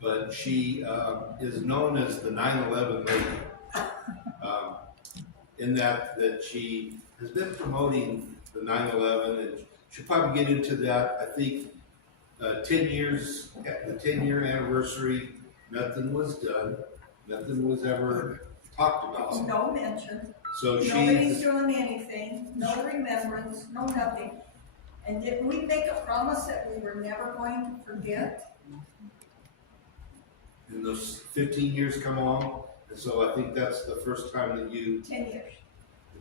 but she is known as the 9/11 lady. Um, in that she has been promoting the 9/11, and she'll probably get into that. I think 10 years, at the 10-year anniversary, nothing was done, nothing was ever talked about. No mention. So nobody's doing anything, no remembrance, no nothing. And did we make a promise that we were never going to forget? And those 15 years come along, and so I think that's the first time that you 10 years.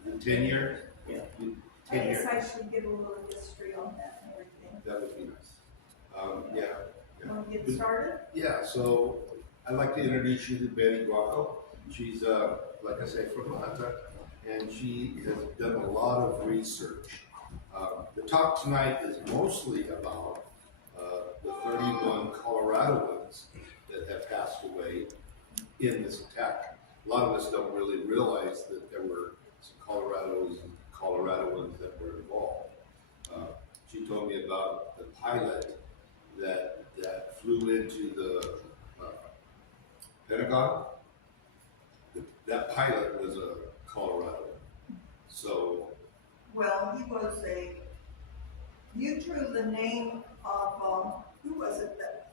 the 10 years. Yeah. 10 I guess years. I should give a little history on that and everything. That would be nice. Yeah. Want to get started? Yeah. So I'd like to introduce you to Betty Blanco. She's like I say, from Atlanta, and she has done a lot of research. The talk tonight is mostly about the 31 Coloradoans that have passed away in this attack. A lot of us don't really realize that there were some Coloradoans that were involved. She told me about the pilot that flew into the Pentagon. That pilot was a Coloradoan. So. Well, you drew the name of, who was it that,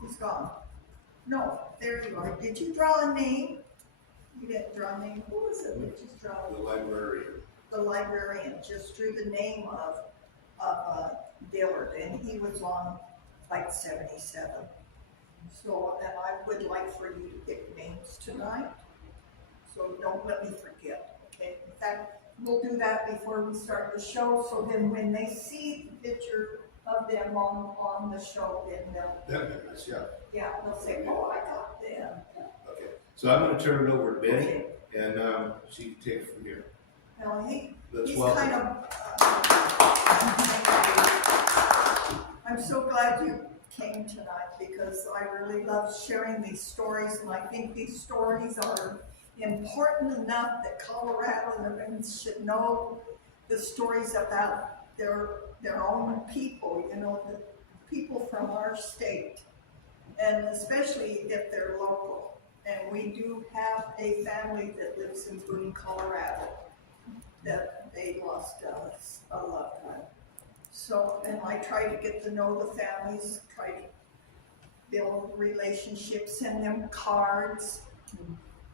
he's gone. No, there you are. Did you draw a name? You didn't draw a name. Who was it that just drew? The librarian. The librarian just drew the name of Dillard, and he was on like 77. So, and I would like for you to pick names tonight. So don't let me forget, okay? In fact, we'll do that before we start the show, so then when they see the picture of them on the show, then That'd be nice, yeah. yeah, they'll say, oh, I got them. Okay, so I'm going to turn it over to Betty, Okay. and she can take it from here. Now, Let's he's welcome. kind of, I'm so glad you came tonight, because I really love sharing these stories, and I think these stories are important enough that Coloradoans should know the stories about their own people, you know, the people from our state, and especially if they're local. And we do have a family that lives in Boone, Colorado, that they lost a loved one. So, and I try to get to know the families, try to build relationships, send them cards,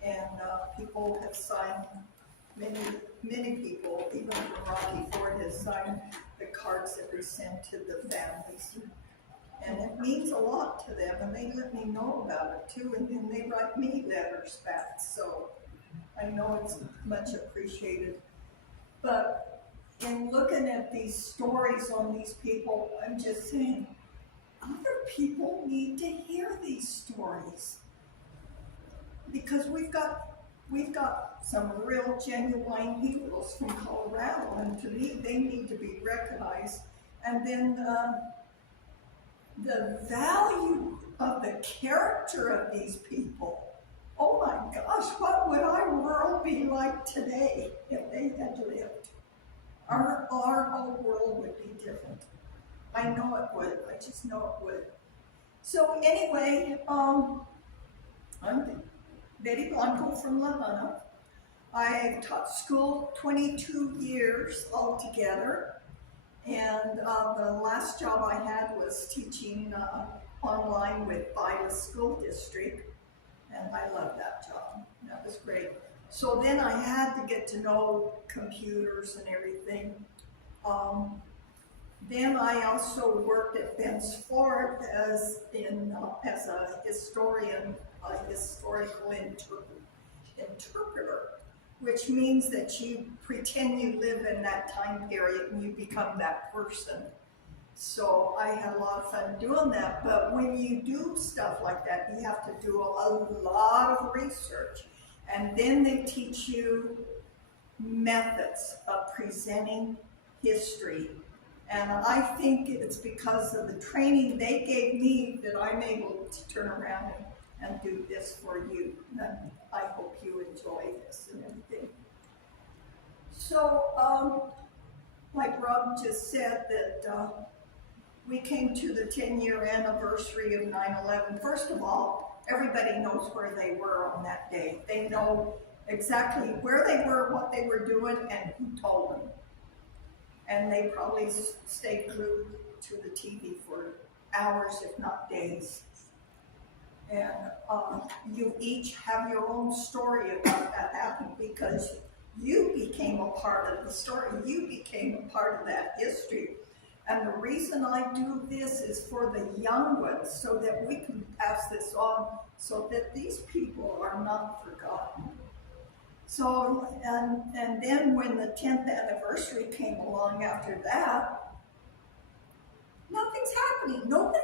and people have signed, many people, even Rocky Ford has signed the cards that we send to the families. And it means a lot to them, and they let me know about it too, and then they write me letters back, so I know it's much appreciated. But in looking at these stories on these people, I'm just saying, other people need to hear these stories. Because we've got some real genuine heroes from Colorado, and to me, they need to be recognized. And then the value of the character of these people. Oh my gosh, what would our world be like today if they had lived? Our whole world would be different. I know it would. I just know it would. So anyway, I'm Betty Blanco from La Habana. I taught school 22 years altogether, and the last job I had was teaching online with Vida School District, and I loved that job. That was great. So then I had to get to know computers and everything. Then I also worked at Ben's Ford as a historian, a historical interpreter, which means that you pretend you live in that time period and you become that person. So I had a lot of fun doing that, but when you do stuff like that, you have to do a lot of research. And then they teach you methods of presenting history. And I think it's because of the training they gave me that I'm able to turn around and do this for you. And I hope you enjoy this and everything. So, like Rob just said, that we came to the 10-year anniversary of 9/11. First of all, everybody knows where they were on that day. They know exactly where they were, what they were doing, and who told them. And they probably stayed glued to the TV for hours, if not days. And you each have your own story about that happening because you became a part of the story. You became a part of that history. And the reason I do this is for the young ones, so that we can pass this on, so that these people are not forgotten. So, and then when the 10th anniversary came along after that, nothing's happening. Nobody's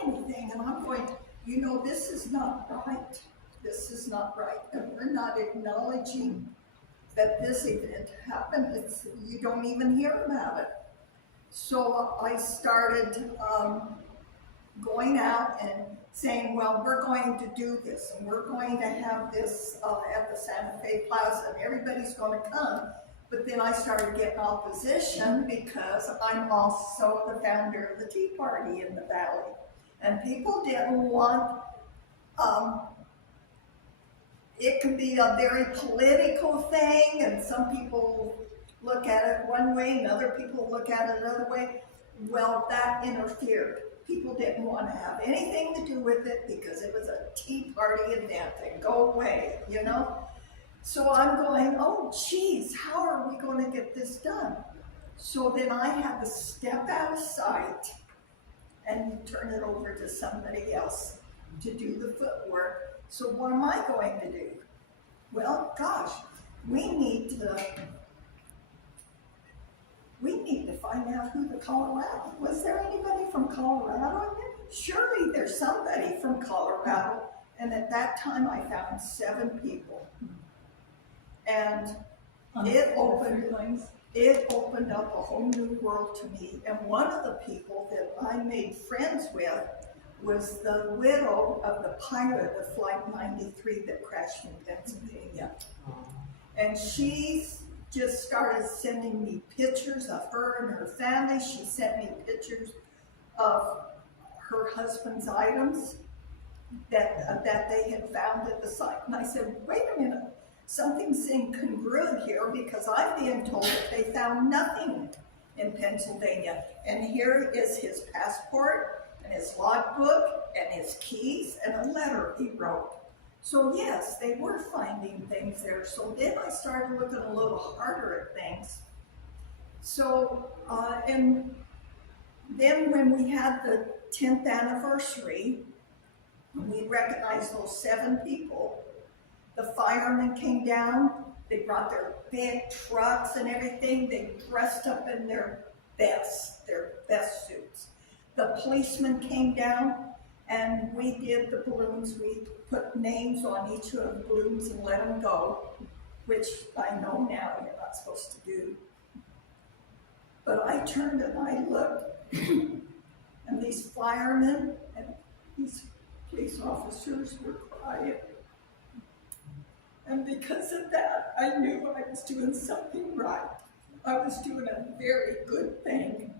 doing anything. And I'm going, you know, this is not right. This is not right. And we're not acknowledging that this event happened. You don't even hear about it. So I started going out and saying, well, we're going to do this, and we're going to have this at the Santa Fe Plaza, and everybody's going to come. But then I started getting opposition because I'm also the founder of the Tea Party in the Valley. And people didn't want, it can be a very political thing, and some people look at it one way and other people look at it another way. Well, that interfered. People didn't want to have anything to do with it because it was a Tea Party event and go away, you know? So I'm going, oh geez, how are we going to get this done? So then I had to step out of sight and turn it over to somebody else to do the footwork. So what am I going to do? Well, gosh, we need to find out who the Colorado, was there anybody from Colorado in there? Surely there's somebody from Colorado. And at that time I found 7 people. And it opened up a whole new world to me. And one of the people that I made friends with was the widow of the pilot of Flight 93 that crashed in Pennsylvania. And she just started sending me pictures of her and her family. She sent me pictures of her husband's items that they had found at the site. And I said, wait a minute, something's incongruent here because I'm being told that they found nothing in Pennsylvania. And here is his passport and his logbook and his keys and a letter he wrote. So yes, they were finding things there. So then I started looking a little harder at things. So, and then when we had the 10th anniversary, we recognized those 7 people. The firemen came down, they brought their big trucks and everything. They dressed up in their best suits. The policemen came down and we did the balloons. We put names on each of the balloons and let them go, which I know now you're not supposed to do. But I turned and I looked, and these firemen and these police officers were quiet. And because of that, I knew I was doing something right. I was doing a very good thing.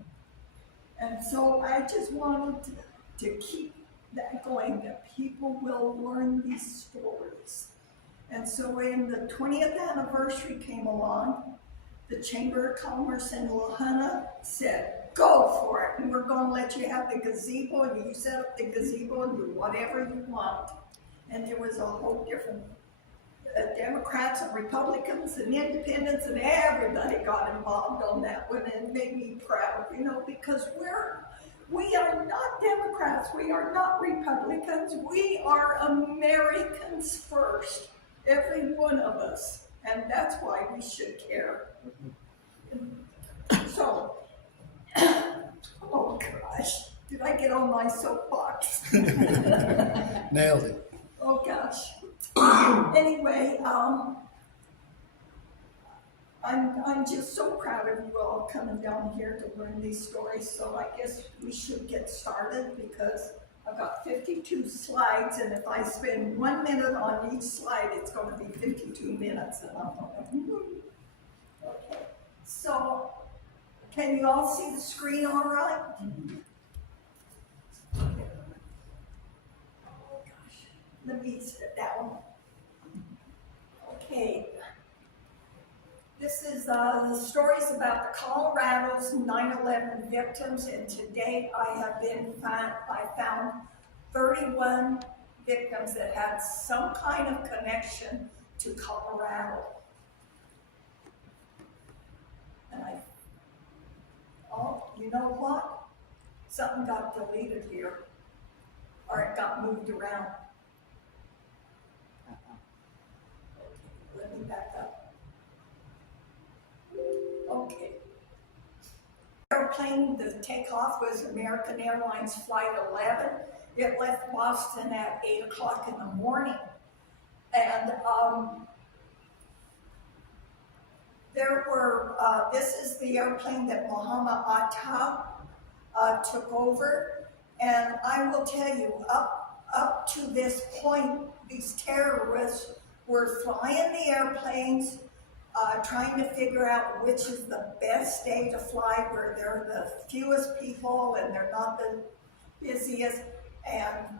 And so I just wanted to keep that going, that people will learn these stories. And so when the 20th anniversary came along, the Chamber of Commerce in La Junta said, go for it, and we're going to let you have the gazebo, and you set up the gazebo and do whatever you want. And there was a whole different Democrats and Republicans and Independents, and everybody got involved on that one, and it made me proud, you know, because we are not Democrats, we are not Republicans, we are Americans first, every one of us, and that's why we should care. So, oh gosh, did I get on my soapbox? Nailed it. Oh gosh. Anyway, I'm just so proud of you all coming down here to learn these stories. So I guess we should get started because I've got 52 slides, and if I spend 1 minute on each slide, it's going to be 52 minutes, and I'm going. Okay. So, can you all see the screen all right? Let me sit down. Okay. This is the stories about the Colorado's 9/11 victims, and today I found 31 victims that had some kind of connection to Colorado. And oh, you know what? Something got deleted here, or it got moved around. Okay, let me back up. Okay. Airplane, the takeoff was American Airlines Flight 11. It left Boston at 8 o'clock in the morning. And this is the airplane that Muhammad Atta took over. And I will tell you, up to this point, these terrorists were flying the airplanes, trying to figure out which is the best day to fly, where they're the fewest people and they're not the busiest, and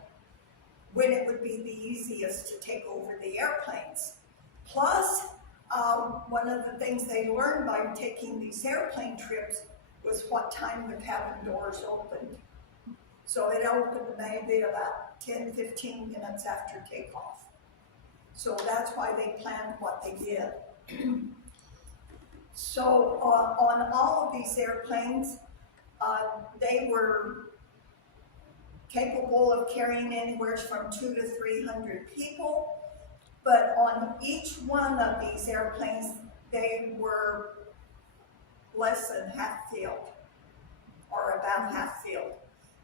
when it would be the easiest to take over the airplanes. Plus, one of the things they learned by taking these airplane trips was what time the cabin doors opened. So it opened maybe about 10-15 minutes after takeoff. So that's why they planned what they did. So on all of these airplanes, they were capable of carrying anywhere from 200 to 300 people, but on each one of these airplanes, they were less than half filled, or about half filled,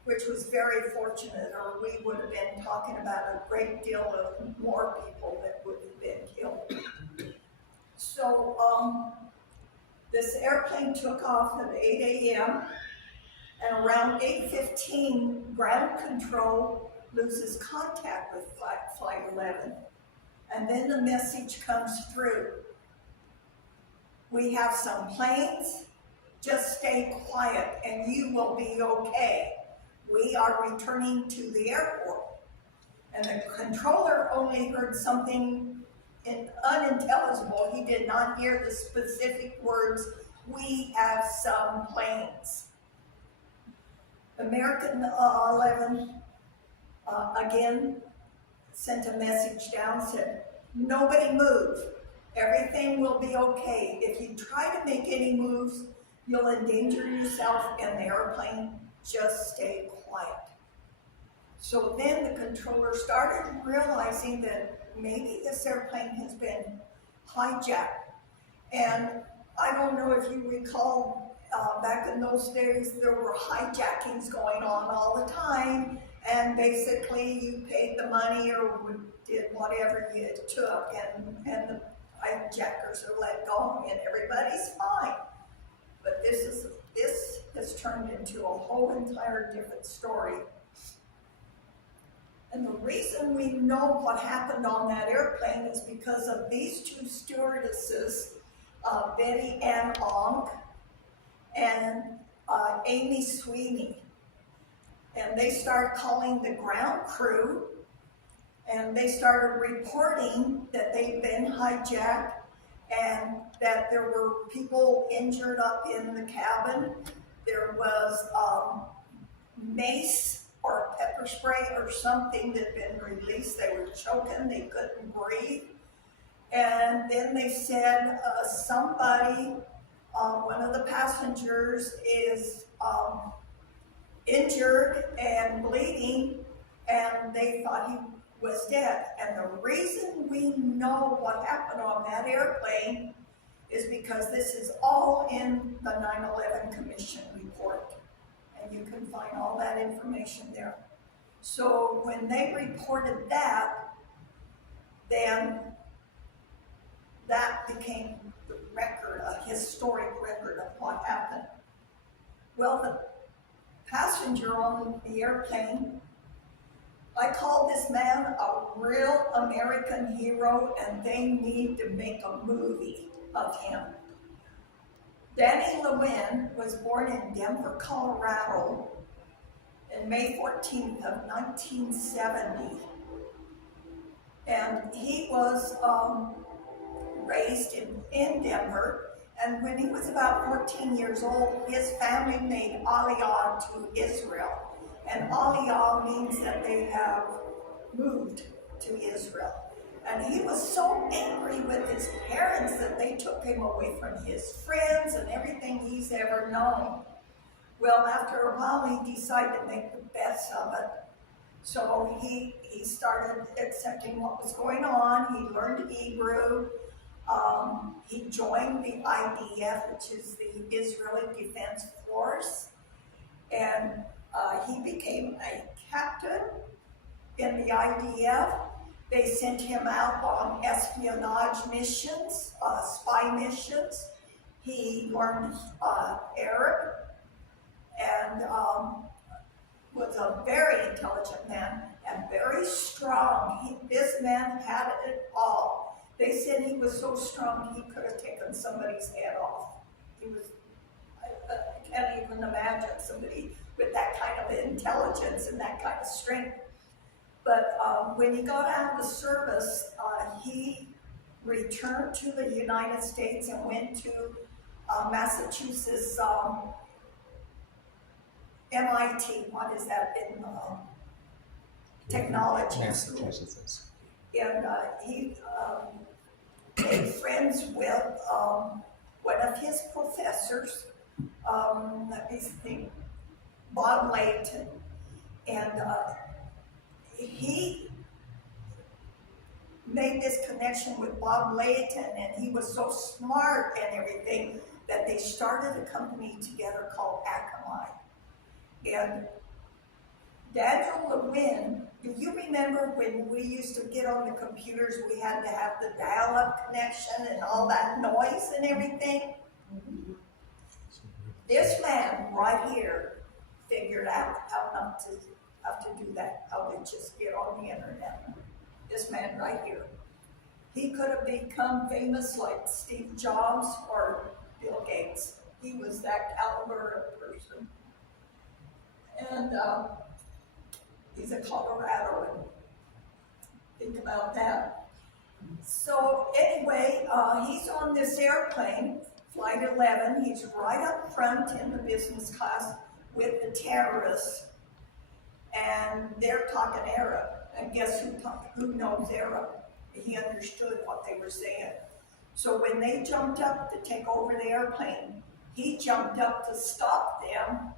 which was very fortunate, or we would have been talking about a great deal of more people that would have been killed. So this airplane took off at 8 a.m. and around 8:15, ground control loses contact with Flight 11. And then the message comes through. We have some planes, just stay quiet and you will be okay. We are returning to the airport. And the controller only heard something unintelligible. He did not hear the specific words, we have some planes. American 11 again sent a message down, said, nobody move. Everything will be okay. If you try to make any moves, you'll endanger yourself and the airplane. Just stay quiet. So then the controller started realizing that maybe this airplane has been hijacked. And I don't know if you recall, back in those days, there were hijackings going on all the time. And basically you paid the money or did whatever you took, and the hijackers are let go and everybody's fine. But this has turned into a whole entire different story. And the reason we know what happened on that airplane is because of these two stewardesses, Betty Ann Onk and Amy Sweeney. And they started calling the ground crew, and they started reporting that they'd been hijacked and that there were people injured up in the cabin. There was mace or pepper spray or something that had been released. They were choking, they couldn't breathe. And then they said somebody, one of the passengers is injured and bleeding, and they thought he was dead. And the reason we know what happened on that airplane is because this is all in the 9/11 Commission report. And you can find all that information there. So when they reported that, then that became the record, a historic record of what happened. Well, the passenger on the airplane, I call this man a real American hero, and they need to make a movie of him. Danny Lewin was born in Denver, Colorado, on May 14th of 1970. And he was raised in Denver. And when he was about 14 years old, his family made Aliyah to Israel. And Aliyah means that they have moved to Israel. And he was so angry with his parents that they took him away from his friends and everything he's ever known. Well, after a while, he decided to make the best of it. So he started accepting what was going on. He learned Hebrew. He joined the IDF, which is the Israeli Defense Force. And he became a captain in the IDF. They sent him out on espionage missions, spy missions. He learned Arab and was a very intelligent man and very strong. This man had it all. They said he was so strong he could have taken somebody's head off. He was, I can't even imagine somebody with that kind of intelligence and that kind of strength. But when he got out of the service, he returned to the United States and went to Massachusetts, MIT, what is that, in technology school. Massachusetts. And he made friends with one of his professors, let me think, Bob Layton. And he made this connection with Bob Layton, and he was so smart and everything that they started a company together called Akamai. And Daniel Lewin, do you remember when we used to get on the computers, we had to have the dial-up connection and all that noise and everything? This man right here figured out how not to do that, how to just get on the internet. This man right here. He could have become famous like Steve Jobs or Bill Gates. He was that caliber of person. And he's a Coloradoan. Think about that. So anyway, he's on this airplane, Flight 11. He's right up front in the business class with the terrorists. And they're talking Arab. And guess who knows Arab? He understood what they were saying. So when they jumped up to take over the airplane, he jumped up to stop them,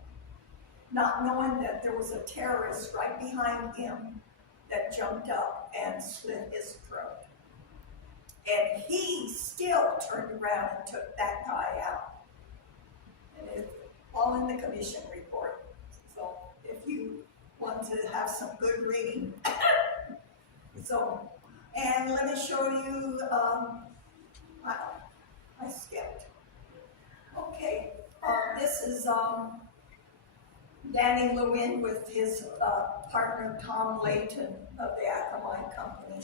not knowing that there was a terrorist right behind him that jumped up and slit his throat. And he still turned around and took that guy out. And it's all in the commission report. So if you want to have some good reading. So, and let me show you, I skipped. Okay, this is Danny Lewin with his partner Tom Layton of the Akamai company.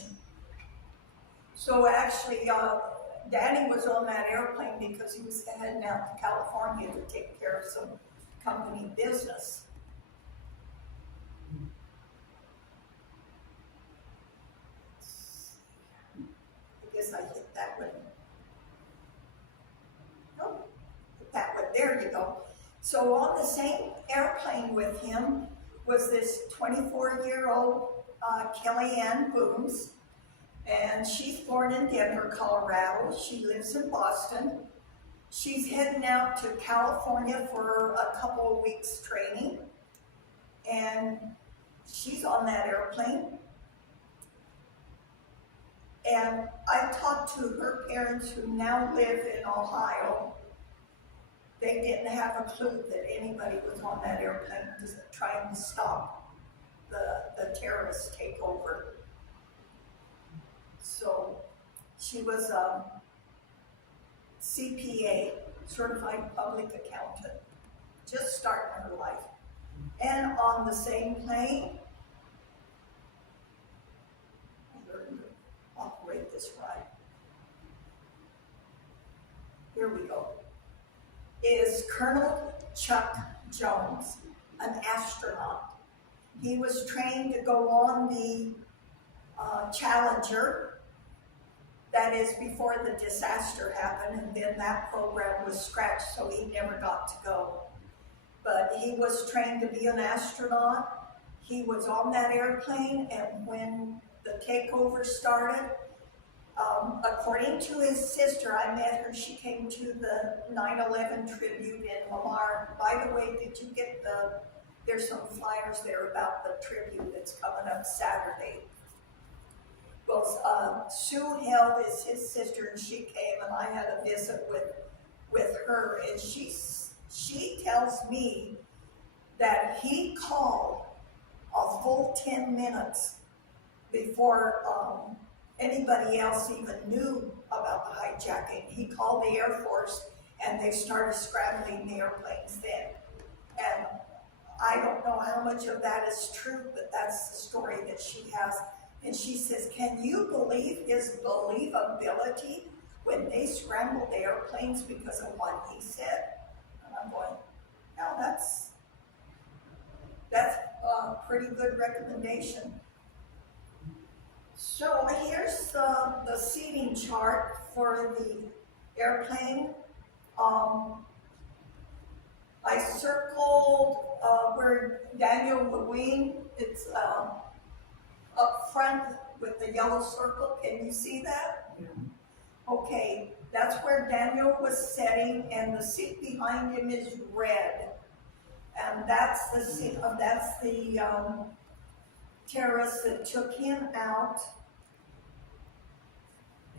So actually, Danny was on that airplane because he was heading out to California to take care of some company business. I guess I hit that one. Oh, hit that one. There you go. So on the same airplane with him was this 24-year-old Kellyanne Booms, and she's born in Denver, Colorado. She lives in Boston. She's heading out to California for a couple of weeks training, and she's on that airplane. And I talked to her parents who now live in Ohio. They didn't have a clue that anybody was on that airplane trying to stop the terrorist takeover. So she was a CPA, certified public accountant, just starting her life. And on the same plane, operate this right. Here we go. Is Colonel Chuck Jones, an astronaut. He was trained to go on the Challenger. That is before the disaster happened, and then that program was scratched, so he never got to go. But he was trained to be an astronaut. He was on that airplane, and when the takeover started, according to his sister, I met her, she came to the 9/11 tribute in Lamar. By the way, did you get there's some flyers there about the tribute that's coming up Saturday. Well, Sue Held is his sister, and she came, and I had a visit with her, and she tells me that he called a full 10 minutes before anybody else even knew about the hijacking. He called the Air Force, and they started scrambling the airplanes then. And I don't know how much of that is true, but that's the story that she has. And she says, can you believe his believability when they scrambled the airplanes because of what he said? And I'm going, now that's a pretty good recommendation. So here's the seating chart for the airplane. I circled where Daniel Lewin, it's up front with the yellow circle. Can you see that? Yeah. Okay, that's where Daniel was sitting, and the seat behind him is red. And that's the seat, that's the terrorists that took him out.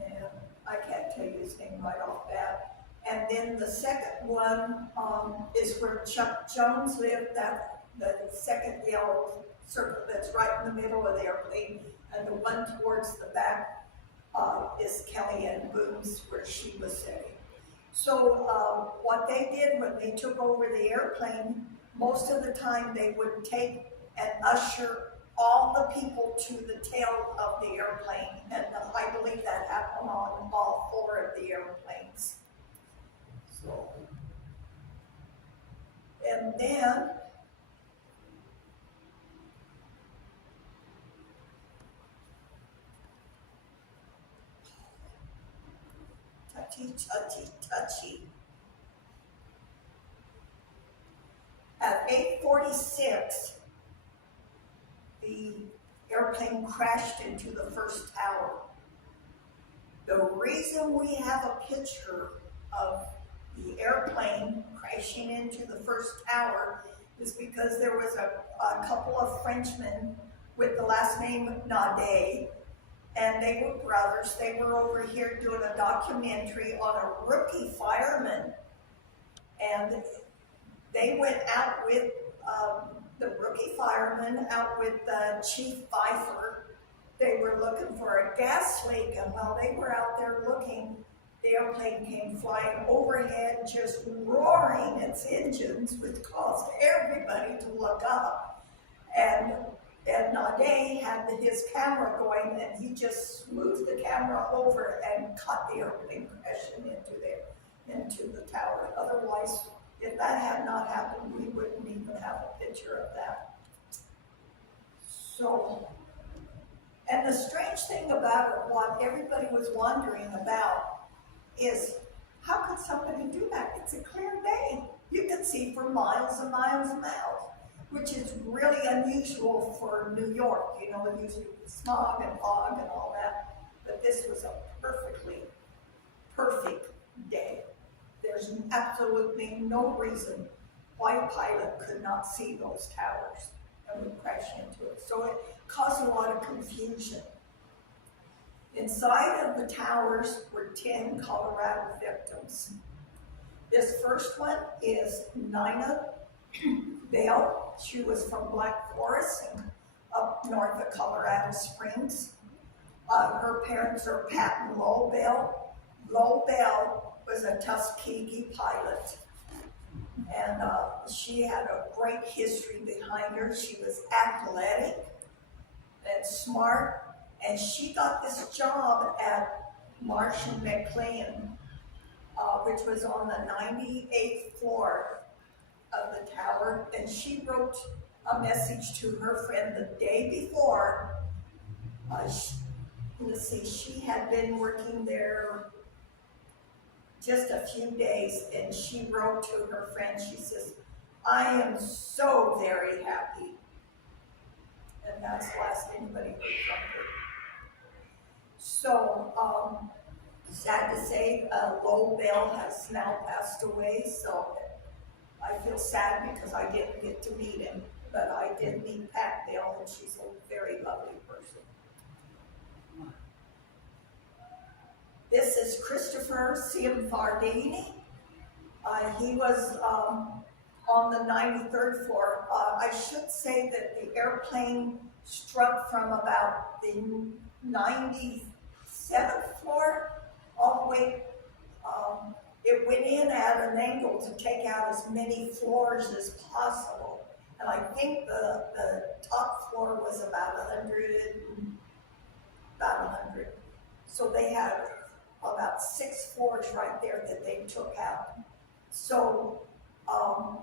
And I can't tell you his name right off bat. And then the second one is where Chuck Jones lived, the second yellow circle that's right in the middle of the airplane, and the one towards the back is Kellyanne Boone's, where she was sitting. So what they did when they took over the airplane, most of the time they would take and usher all the people to the tail of the airplane, and I believe that happened on all 4 of the airplanes. So, and then touchy. At 8:46, the airplane crashed into the first tower. The reason we have a picture of the airplane crashing into the first tower is because there was a couple of Frenchmen with the last name Nadet, and they were brothers. They were over here doing a documentary on a rookie fireman, and they went out with the rookie fireman, out with Chief Pfeiffer. They were looking for a gas leak, and while they were out there looking, the airplane came flying overhead, just roaring its engines, which caused everybody to look up. And Nadet had his camera going, and he just smoothed the camera over and caught the airplane crashing into the tower. Otherwise, if that had not happened, we wouldn't even have a picture of that. So, and the strange thing about it, what everybody was wondering about, is how could somebody do that? It's a clear day. You can see for miles and miles and miles, which is really unusual for New York. You know, usually smog and fog and all that. But this was a perfect day. There's absolutely no reason why a pilot could not see those towers and would crash into it. So it caused a lot of confusion. Inside of the towers were 10 Colorado victims. This first one is Nina Bell. She was from Black Forest up north of Colorado Springs. Her parents are Pat and Lowell Bell. Lowell Bell was a Tuskegee pilot, and she had a great history behind her. She was athletic and smart, and she got this job at Marsh and McLean, which was on the 98th floor of the tower, and she wrote a message to her friend the day before let's see, she had been working there just a few days, and she wrote to her friend, she says, I am so very happy. And that's the last anybody heard from her. So, sad to say, Lowell Bell has now passed away, so I feel sad because I didn't get to meet him, but I did meet Pat Bell, and she's a very lovely person. This is Christopher Cianfardini. He was on the 93rd floor. I should say that the airplane struck from about the 97th floor all the way. It went in at an angle to take out as many floors as possible. And I think the top floor was about 100. So they had about 6 floors right there that they took out. So I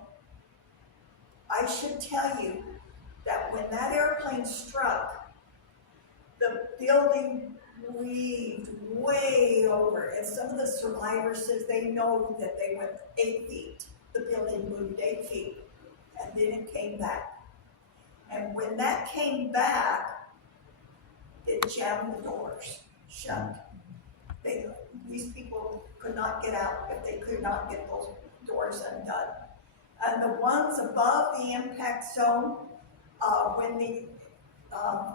should tell you that when that airplane struck, the building weaved way over. And some of the survivors says they know that they went 8 feet. The building moved 8 feet, and then it came back. And when that came back, it jammed the doors shut. These people could not get out if they could not get those doors undone. And the ones above the impact zone,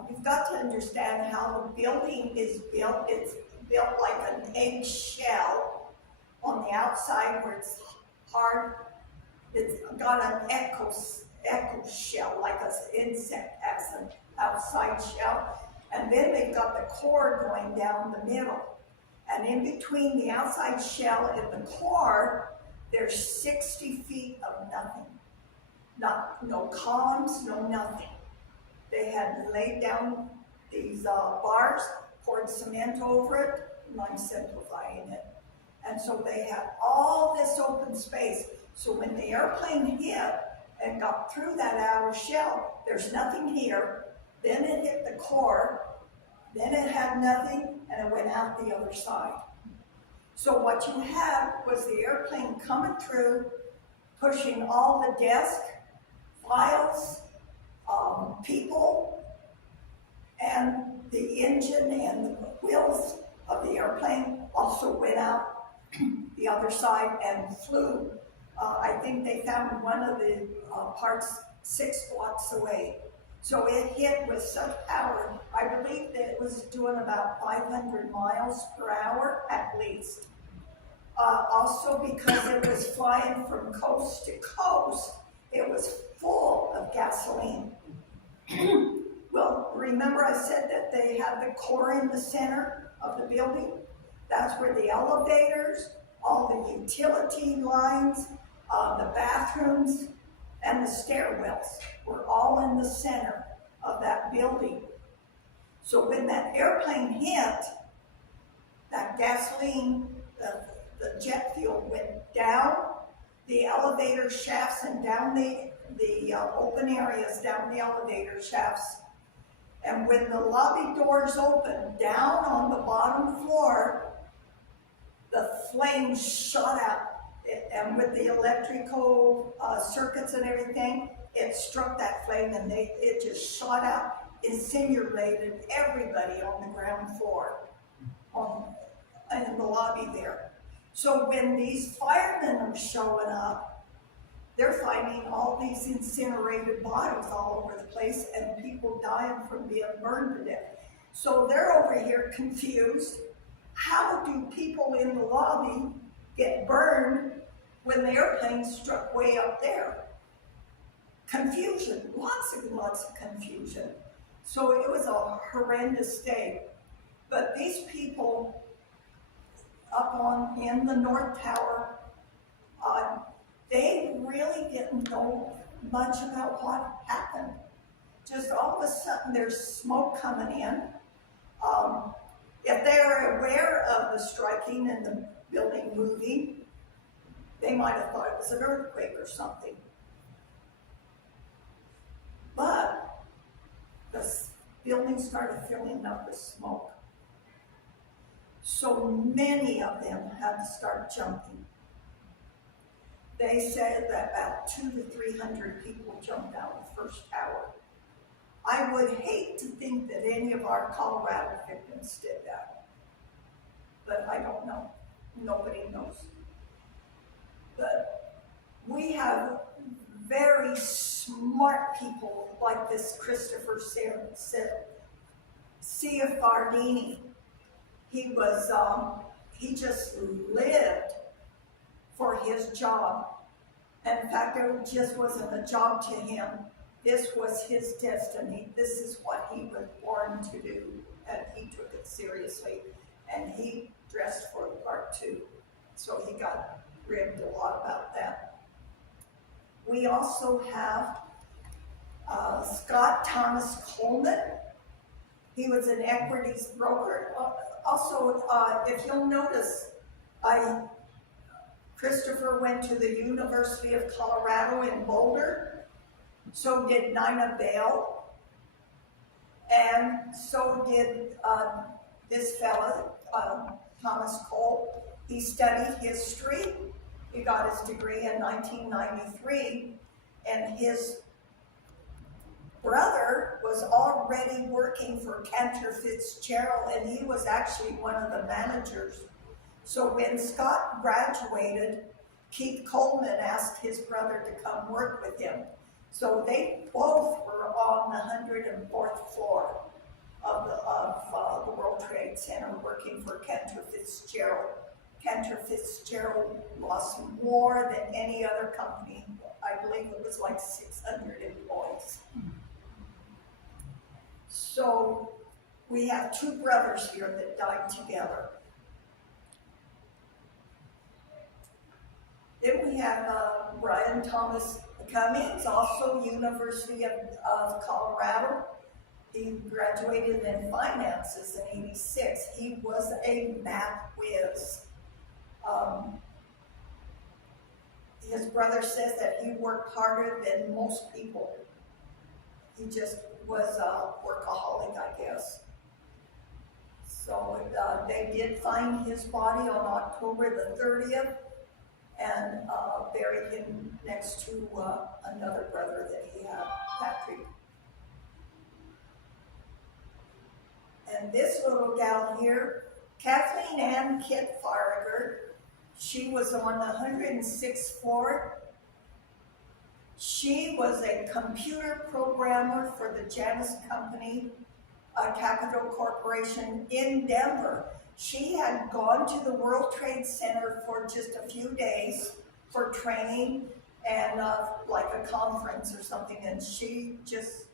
you've got to understand how the building is built. It's built like an egg shell on the outside where it's hard. It's got an echo shell, like an insect has an outside shell. And then they've got the core going down the middle. And in between the outside shell and the core, there's 60 feet of nothing. No columns, no nothing. They had laid down these bars, poured cement over it, and I'm simplifying it. And so they had all this open space. So when the airplane hit and got through that outer shell, there's nothing here. Then it hit the core, then it had nothing, and it went out the other side. So what you had was the airplane coming through, pushing all the desk, files, people, and the engine and the wheels of the airplane also went out the other side and flew. I think they found one of the parts 6 blocks away. So it hit with such power. I believe that it was doing about 500 miles per hour at least. Also because it was flying from coast to coast, it was full of gasoline. Well, remember I said that they had the core in the center of the building? That's where the elevators, all the utility lines, the bathrooms, and the stairwells were all in the center of that building. So when that airplane hit, that gasoline, the jet fuel went down the elevator shafts and down the open areas, down the elevator shafts. And when the lobby doors opened, down on the bottom floor, the flames shot out. And with the electrical circuits and everything, it struck that flame and it just shot out, incinerated everybody on the ground floor, in the lobby there. So when these firemen are showing up, they're finding all these incinerated bodies all over the place and people dying from being burned to death. So they're over here confused. How do people in the lobby get burned when the airplane struck way up there? Confusion, lots of confusion. So it was a horrendous day. But these people up in the North Tower, they really didn't know much about what happened. Just all of a sudden there's smoke coming in. If they're aware of the striking and the building moving, they might have thought it was an earthquake or something. But the building started filling up with smoke. So many of them had to start jumping. They said that about 200 to 300 people jumped out the first tower. I would hate to think that any of our Colorado victims did that, but I don't know. Nobody knows. But we have very smart people like this Christopher Ciaffardini. He just lived for his job. And in fact, it just wasn't a job to him. This was his destiny. This is what he was born to do. And he took it seriously. And he dressed for the part too. So he got ribbed a lot about that. We also have Scott Thomas Coleman. He was an equities broker. Also, if you'll notice, Christopher went to the University of Colorado in Boulder. So did Nina Bell. And so did this fella, Thomas Cole. He studied history. He got his degree in 1993. And his brother was already working for Cantor Fitzgerald, and he was actually one of the managers. So when Scott graduated, Keith Coleman asked his brother to come work with him. So they both were on the 104th floor of the World Trade Center working for Cantor Fitzgerald. Cantor Fitzgerald lost more than any other company. I believe it was like 600 employees. So we have two brothers here that died together. Then we have Brian Thomas Cummings, also University of Colorado. He graduated in finances in '86. He was a math whiz. His brother says that he worked harder than most people. He just was a workaholic, I guess. So they did find his body on October the 30th and buried him next to another brother that he had, Patrick. And this little gal here, Kathleen Ann Kit Farrager, she was on the 106th floor. She was a computer programmer for the Janus Company, Capital Corporation in Denver. She had gone to the World Trade Center for just a few days for training and like a conference or something, and she just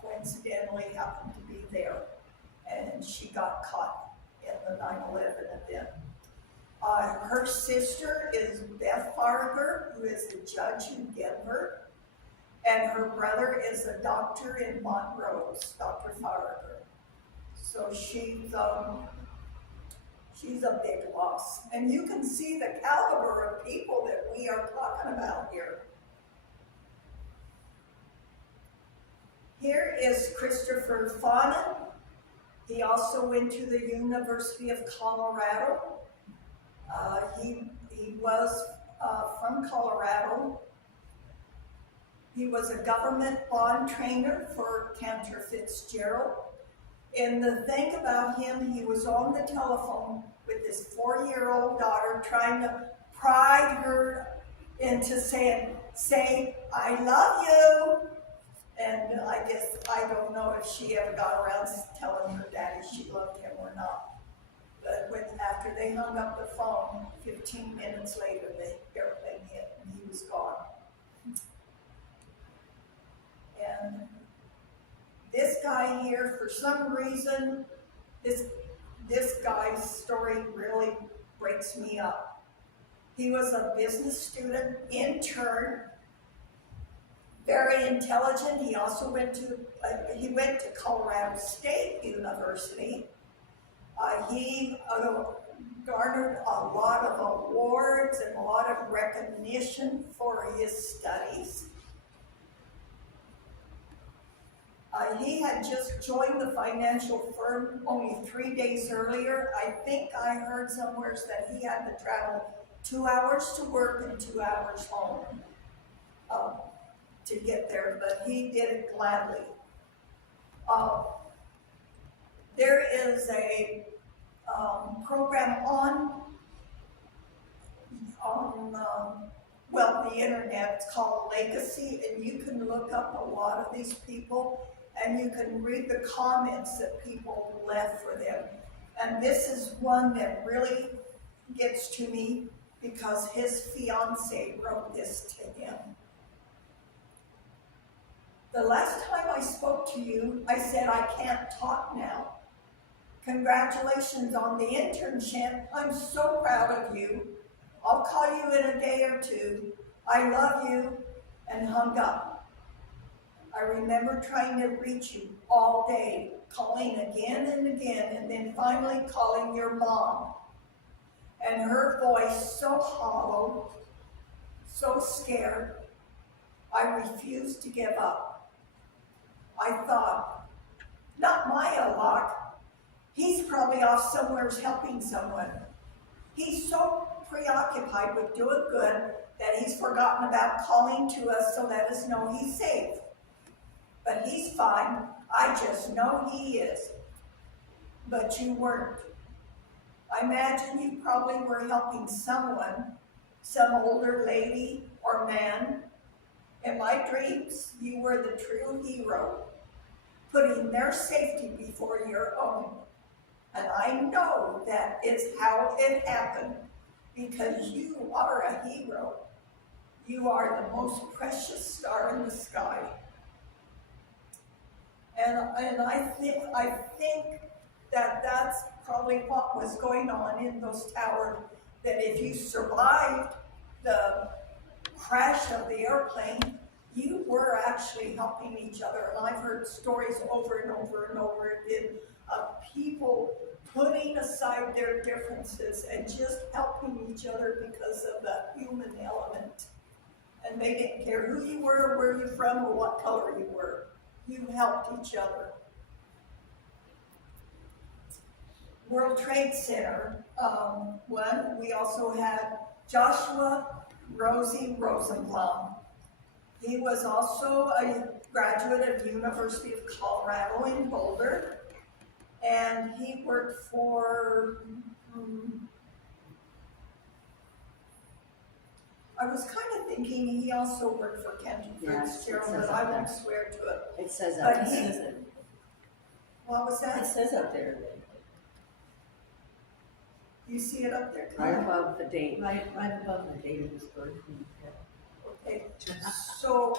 coincidentally happened to be there, and she got caught in the 9/11 event. Her sister is Beth Farrager, who is a judge in Denver, and her brother is a doctor in Montrose, Dr. Farrager. So she's a big loss. And you can see the caliber of people that we are talking about here. Here is Christopher Fawnin. He also went to the University of Colorado. He was from Colorado. He was a government bond trainer for Cantor Fitzgerald. And the thing about him, he was on the telephone with his 4-year-old daughter trying to pry her into saying, I love you. And I guess, I don't know if she ever got around to telling her daddy she loved him or not. But after they hung up the phone, 15 minutes later, the airplane hit and he was gone. And this guy here, for some reason, this guy's story really breaks me up. He was a business student, intern, very intelligent. He also went to Colorado State University. He garnered a lot of awards and a lot of recognition for his studies. He had just joined the financial firm only 3 days earlier. I think I heard somewhere that he had to travel 2 hours to work and 2 hours home um, to get there, but he did it gladly. There is a program on the internet. It's called Legacy, and you can look up a lot of these people, and you can read the comments that people left for them. And this is one that really gets to me because his fiance wrote this to him. The last time I spoke to you, I said I can't talk now. Congratulations on the internship. I'm so proud of you. I'll call you in a day or two. I love you, and hung up. I remember trying to reach you all day, calling again and again, and then finally calling your mom. And her voice so hollow, so scared, I refused to give up. I thought, not my Alok. He's probably off somewhere helping someone. He's so preoccupied with doing good that he's forgotten about calling to us to let us know he's safe. But he's fine. I just know he is. But you weren't. I imagine you probably were helping someone, some older lady or man. In my dreams, you were the true hero, putting their safety before your own. And I know that is how it happened, because you are a hero. You are the most precious star in the sky. And I think that that's probably what was going on in those towers, that if you survived the crash of the airplane, you were actually helping each other. And I've heard stories over and over and over again of people putting aside their differences and just helping each other because of the human element. And they didn't care who you were, where you're from, or what color you were. You helped each other. World Trade Center, one, we also had Joshua Rosie Rosenblum. He was also a graduate of University of Colorado in Boulder, and he worked for, I was kind of thinking he also worked for Kenton Fitzgerald, but I won't swear to it. It says But up he- there. What was It that? says up there, You see it up there? right above the date. Right above the date of his birth. Okay, so,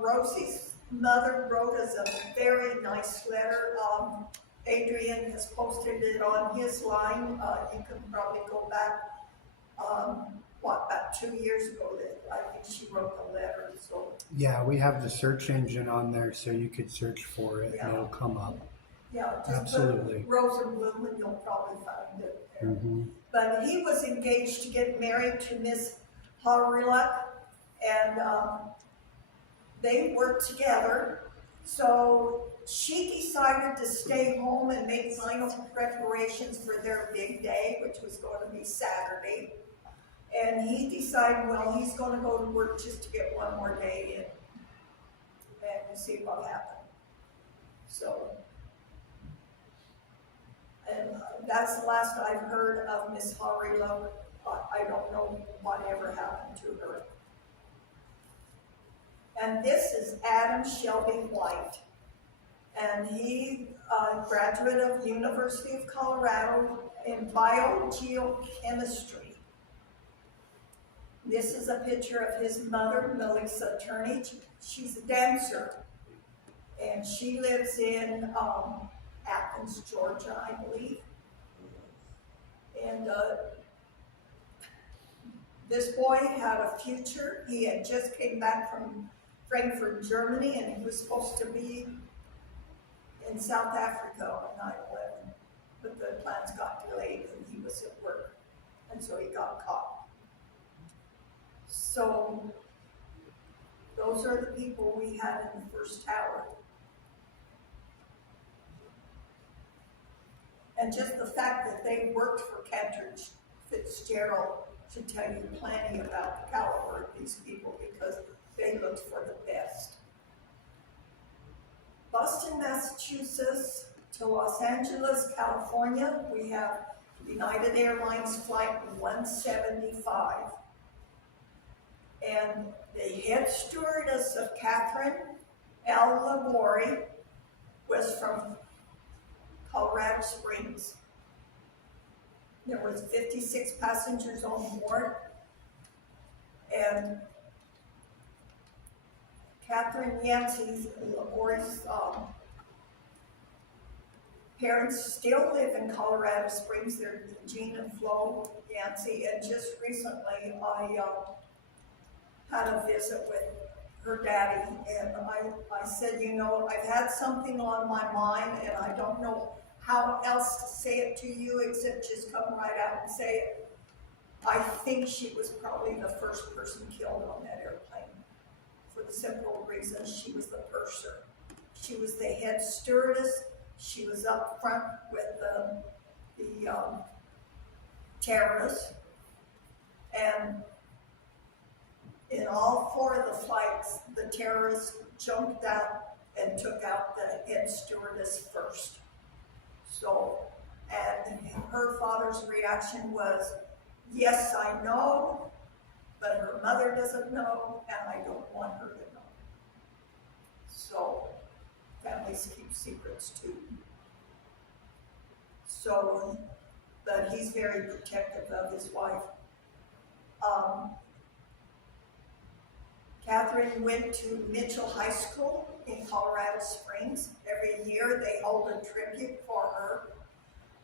Rosie's mother wrote us a very nice letter. Adrian has posted it on his line. You can probably go back, about 2 years ago that I think she wrote the letter, so. Yeah, we have the search engine on there so you could search for it and it'll come up. Yeah, just Absolutely. put Rosenblum and you'll probably find it there. Mhm. But he was engaged to get married to Miss Harilak, and they worked together. So she decided to stay home and make final preparations for their big day, which was going to be Saturday. And he decided, well, he's going to go to work just to get one more day in, and we'll see what happens. So, and that's the last I've heard of Miss Harilak. I don't know what ever happened to her. And this is Adam Shelby White. And he, graduate of University of Colorado in biogeochemistry. This is a picture of his mother, Melissa Turney. She's a dancer. And she lives in Athens, Georgia, I believe. And this boy had a future. He had just came back from Frankfurt, Germany, and he was supposed to be in South Africa on 9/11. But the plans got delayed and he was at work. And so he got caught. So Those are the people we had in the first tower. And just the fact that they worked for Cantor Fitzgerald should tell you plenty about the caliber of these people, because they looked for the best. Boston, Massachusetts to Los Angeles, California, we have United Airlines Flight 175. And the head stewardess of Catherine L. Labori was from Colorado Springs. There was 56 passengers on board, and Catherine Yancey's Labori's parents still live in Colorado Springs. They're Jean and Flo Yancey, and just recently I had a visit with her daddy, and I said, you know, I've had something on my mind, and I don't know how else to say it to you except just come right out and say it. I think she was probably the first person killed on that airplane, for the simple reason she was the purser. She was the head stewardess. She was up front with the terrorists, and in all 4 of the flights, the terrorists jumped out and took out the head stewardess first. So, and her father's reaction was, yes, I know, but her mother doesn't know, and I don't want her to know. So, families keep secrets too. So, but he's very protective of his wife. Catherine went to Mitchell High School in Colorado Springs. Every year they hold a tribute for her.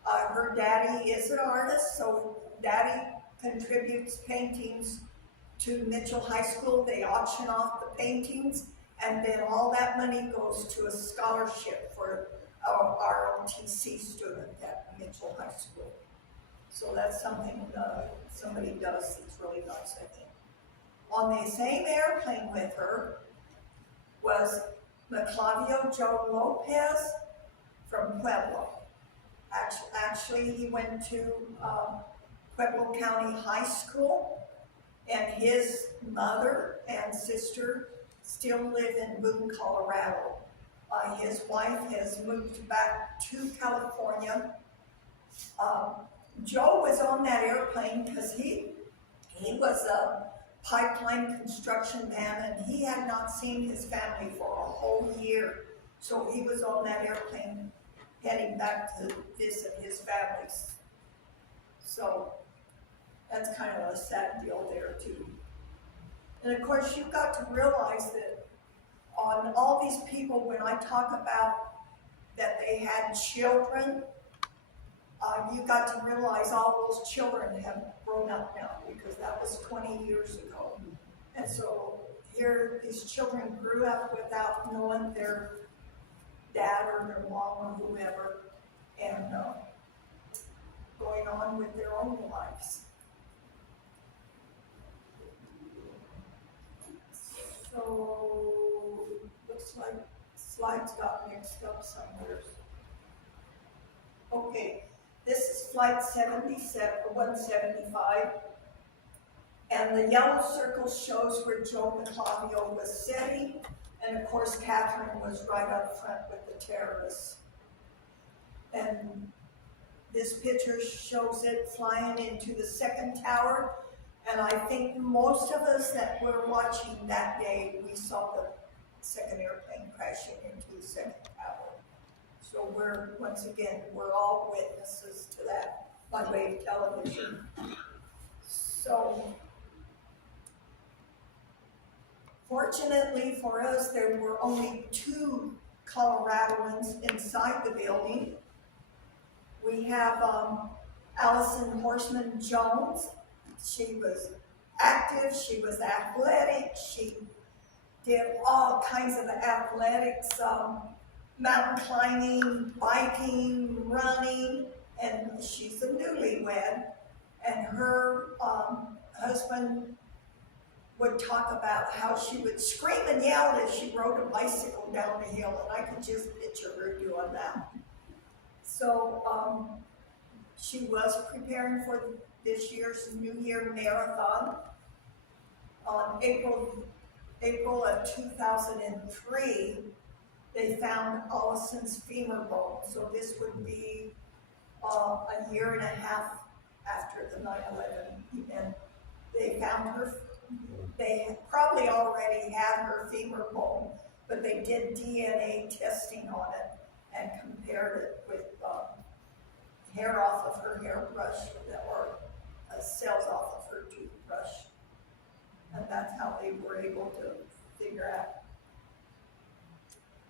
Her daddy is an artist, so daddy contributes paintings to Mitchell High School. They auction off the paintings, and then all that money goes to a scholarship for our ROTC student at Mitchell High School. So that's something somebody does that's really nice, I think. On the same airplane with her was Maclavio Joe Lopez from Pueblo. Actually, he went to Pueblo County High School, and his mother and sister still live in Boone, Colorado. His wife has moved back to California. Joe was on that airplane because he was a pipeline construction man, and he had not seen his family for a whole year. So he was on that airplane heading back to visit his families. So that's kind of a sad deal there too. And of course, you've got to realize that on all these people, when I talk about that they had children, you got to realize all those children have grown up now, because that was 20 years ago. And so here, these children grew up without knowing their dad or their mom or whoever, and going on with their own lives. So, looks like slides got mixed up somewhere. Okay, this is flight 175, and the yellow circle shows where Joe Maclavio was sitting, and of course Catherine was right up front with the terrorists. And this picture shows it flying into the second tower, and I think most of us that were watching that day, we saw the second airplane crashing into the second tower. So once again, we're all witnesses to that by way of television. So, fortunately for us, there were only 2 Coloradoans inside the building. We have Allison Horseman Jones. She was active, she was athletic, she did all kinds of athletics, mountain climbing, biking, running, and she's a newlywed. And her husband would talk about how she would scream and yell as she rode a bicycle down the hill, and I could just picture her doing that. So she was preparing for this year's New Year marathon. On April of 2003, they found Allison's femur bone. So this would be a year and a half after the 9/11 event. They found her, they had probably already had her femur bone, but they did DNA testing on it and compared it with hair off of her hairbrush or cells off of her toothbrush. And that's how they were able to figure out.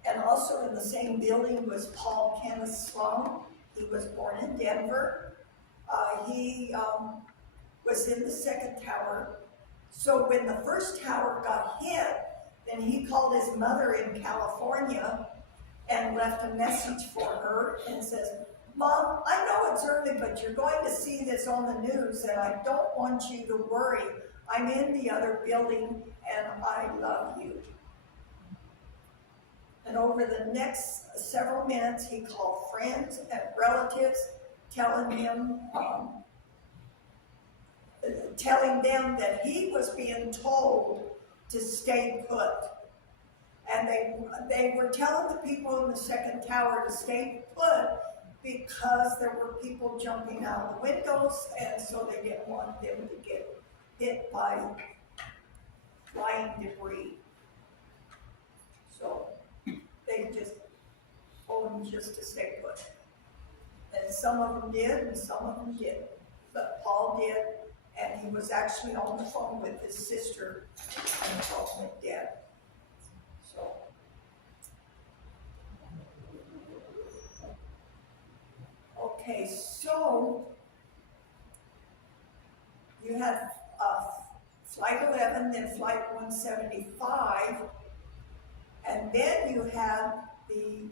And also in the same building was Paul Kenneth Sloan. He was born in Denver. He was in the second tower. So when the first tower got hit, then he called his mother in California and left a message for her and says, "Mom, I know it's early, but you're going to see this on the news, and I don't want you to worry. I'm in the other building, and I love you." And over the next several minutes, he called friends and relatives, telling them that he was being told to stay put. And they were telling the people in the second tower to stay put because there were people jumping out of the windows, and so they didn't want them to get hit by flying debris. So they just told them just to stay put. And some of them did, and some of them didn't. But Paul did, and he was actually on the phone with his sister, and the phone went dead. So. Okay, so you had Flight 11, then Flight 175, and then you had the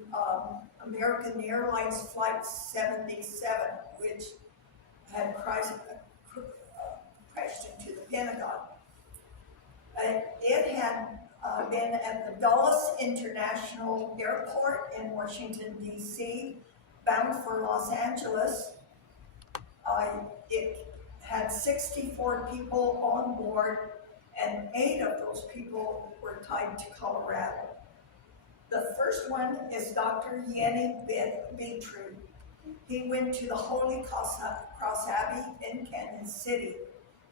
American Airlines Flight 77, which had crashed into the Pentagon. It had been at the Dulles International Airport in Washington, D.C., bound for Los Angeles. It had 64 people on board, and 8 of those people were tied to Colorado. The first one is Dr. Yenny Betru. He went to the Holy Cross Abbey in Kansas City.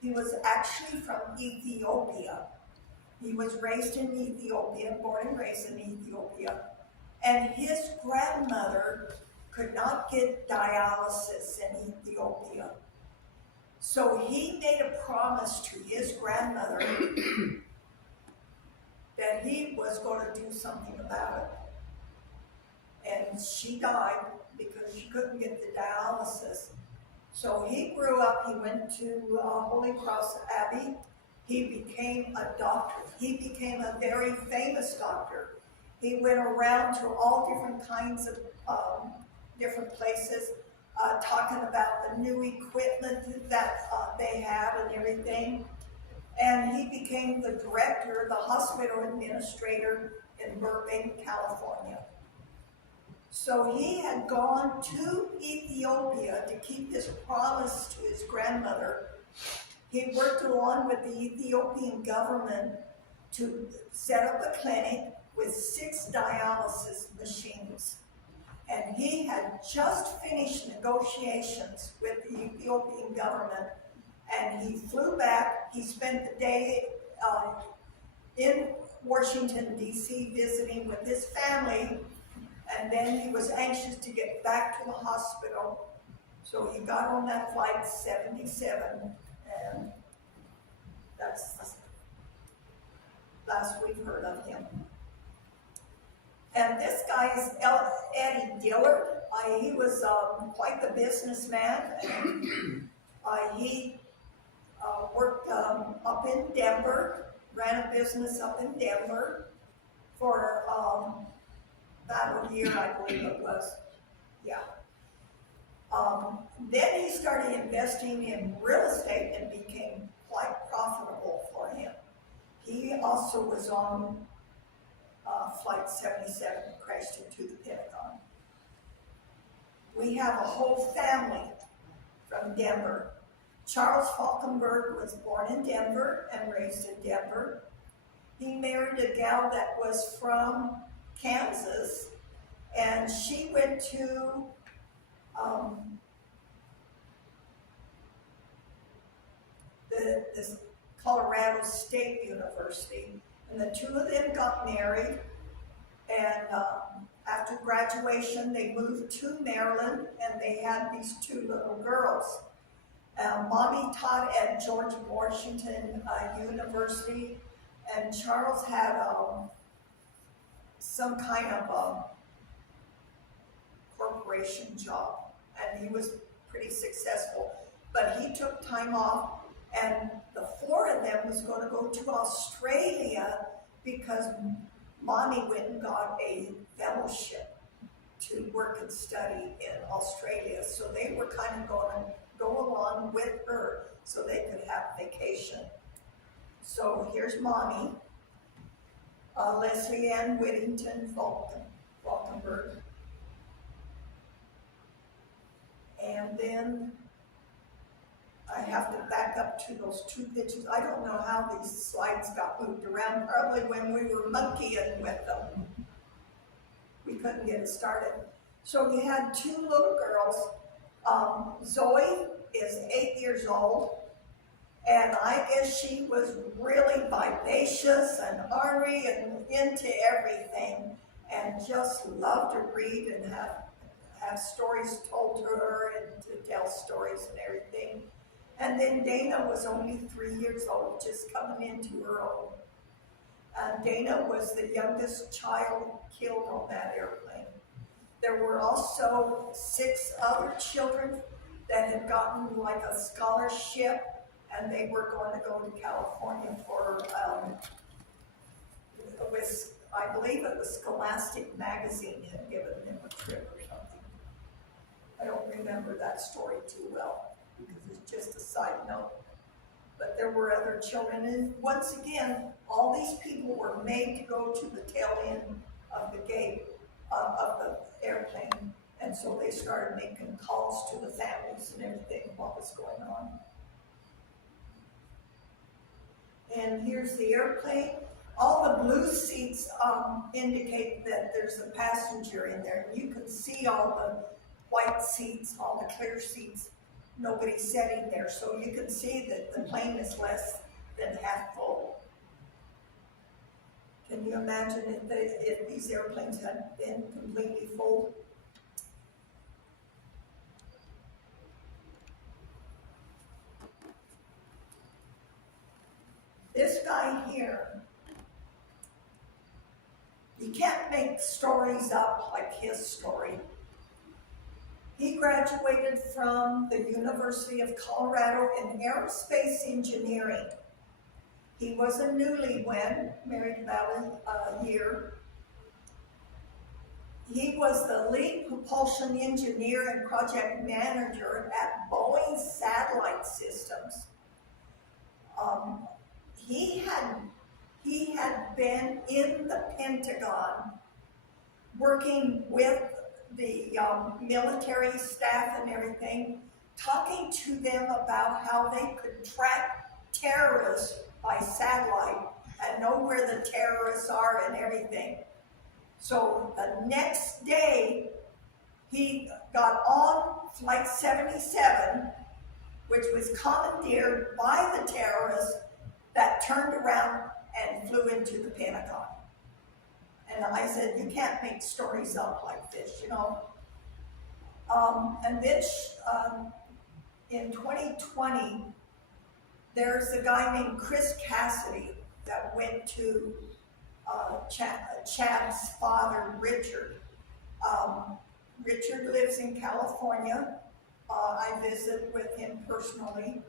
He was actually from Ethiopia. He was raised in Ethiopia, born and raised in Ethiopia. And his grandmother could not get dialysis in Ethiopia. So he made a promise to his grandmother that he was going to do something about it. And she died because she couldn't get the dialysis. So he grew up, he went to Holy Cross Abbey. He became a doctor. He became a very famous doctor. He went around to all different kinds of different places, talking about the new equipment that they have and everything. And he became the director, the hospital administrator in Burbank, California. So he had gone to Ethiopia to keep his promise to his grandmother. He worked along with the Ethiopian government to set up a clinic with 6 dialysis machines. And he had just finished negotiations with the Ethiopian government, and he flew back. He spent the day in Washington, D.C. visiting with his family, and then he was anxious to get back to the hospital. So he got on that flight 77, and that's the last we've heard of him. And this guy is Eddie Dillard. He was quite the businessman. And, he worked up in Denver, ran a business up in Denver for about a year, I believe it was. Yeah. Then he started investing in real estate and became quite profitable for him. He also was on Flight 77, crashed into the Pentagon. We have a whole family from Denver. Charles Falkenberg was born in Denver and raised in Denver. He married a gal that was from Kansas, and she went to the Colorado State University, and the two of them got married, and after graduation they moved to Maryland, and they had these two little girls. Mommy taught at George Washington University, and Charles had some kind of corporation job, and he was pretty successful. But he took time off, and the four of them was going to go to Australia because Mommy went and got a fellowship to work and study in Australia. So they were kind of going to go along with her so they could have vacation. So here's Mommy, Leslie Ann Whittington Falkenberg. And then I have to back up to those two pictures. I don't know how these slides got moved around, probably when we were monkeying with them. We couldn't get it started. So we had two little girls. Zoe is 8 years old, and I guess she was really vivacious and ornery and into everything, and just loved to read and have stories told to her and to tell stories and everything. And then Dana was only 3 years old, just coming into her own. And Dana was the youngest child killed on that airplane. There were also 6 other children that had gotten like a scholarship, and they were going to go to California for, I believe it was Scholastic Magazine had given them a trip or something. I don't remember that story too well, because it's just a side note. But there were other children, and once again, all these people were made to go to the tail end of the gate of the airplane, and so they started making calls to the families and everything, what was going on. And here's the airplane. All the blue seats indicate that there's a passenger in there. You can see all the white seats, all the clear seats. Nobody's sitting there, so you can see that the plane is less than half full. Can you imagine if these airplanes had been completely full? This guy here, you can't make stories up like his story. He graduated from the University of Colorado in aerospace engineering. He was a newlywed, married about a year. He was the lead propulsion engineer and project manager at Boeing Satellite Systems. He had been in the Pentagon working with the military staff and everything, talking to them about how they could track terrorists by satellite and know where the terrorists are and everything. So the next day, he got on Flight 77, which was commandeered by the terrorists that turned around and flew into the Pentagon. And I said, you can't make stories up like this, you know. And then in 2020, there's a guy named Chris Cassidy that went to Chad's father, Richard. Richard lives in California. I visit with him personally.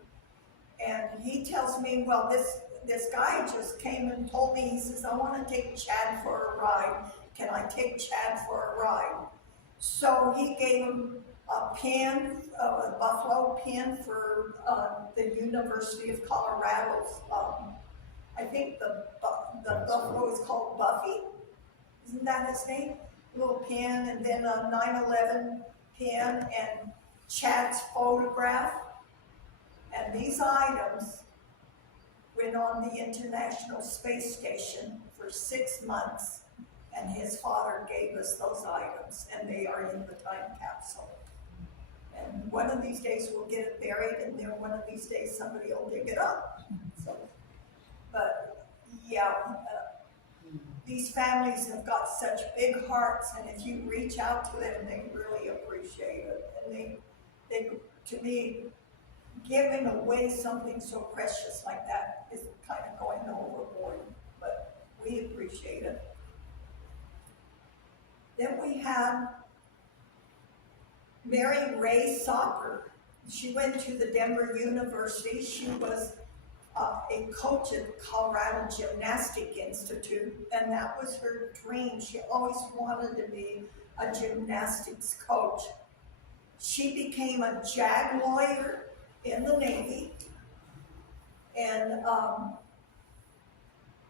And he tells me, well, this guy just came and told me, he says, I want to take Chad for a ride. Can I take Chad for a ride? So he gave him a pin, a buffalo pin for the University of Colorado's I think the buffalo is called Buffy. Isn't that his name? Little pin, and then a 9/11 pin, and Chad's photograph. And these items went on the International Space Station for 6 months, and his father gave us those items, and they are in the time capsule. And one of these days we'll get it buried, and then one of these days somebody will dig it up. So, but yeah, these families have got such big hearts, and if you reach out to them, they really appreciate it. And they to me, giving away something so precious like that is kind of going overboard, but we appreciate it. Then we have Mary Ray Soccer. She went to the Denver University. She was a coach at Colorado Gymnastic Institute, and that was her dream. She always wanted to be a gymnastics coach. She became a JAG lawyer in the Navy, and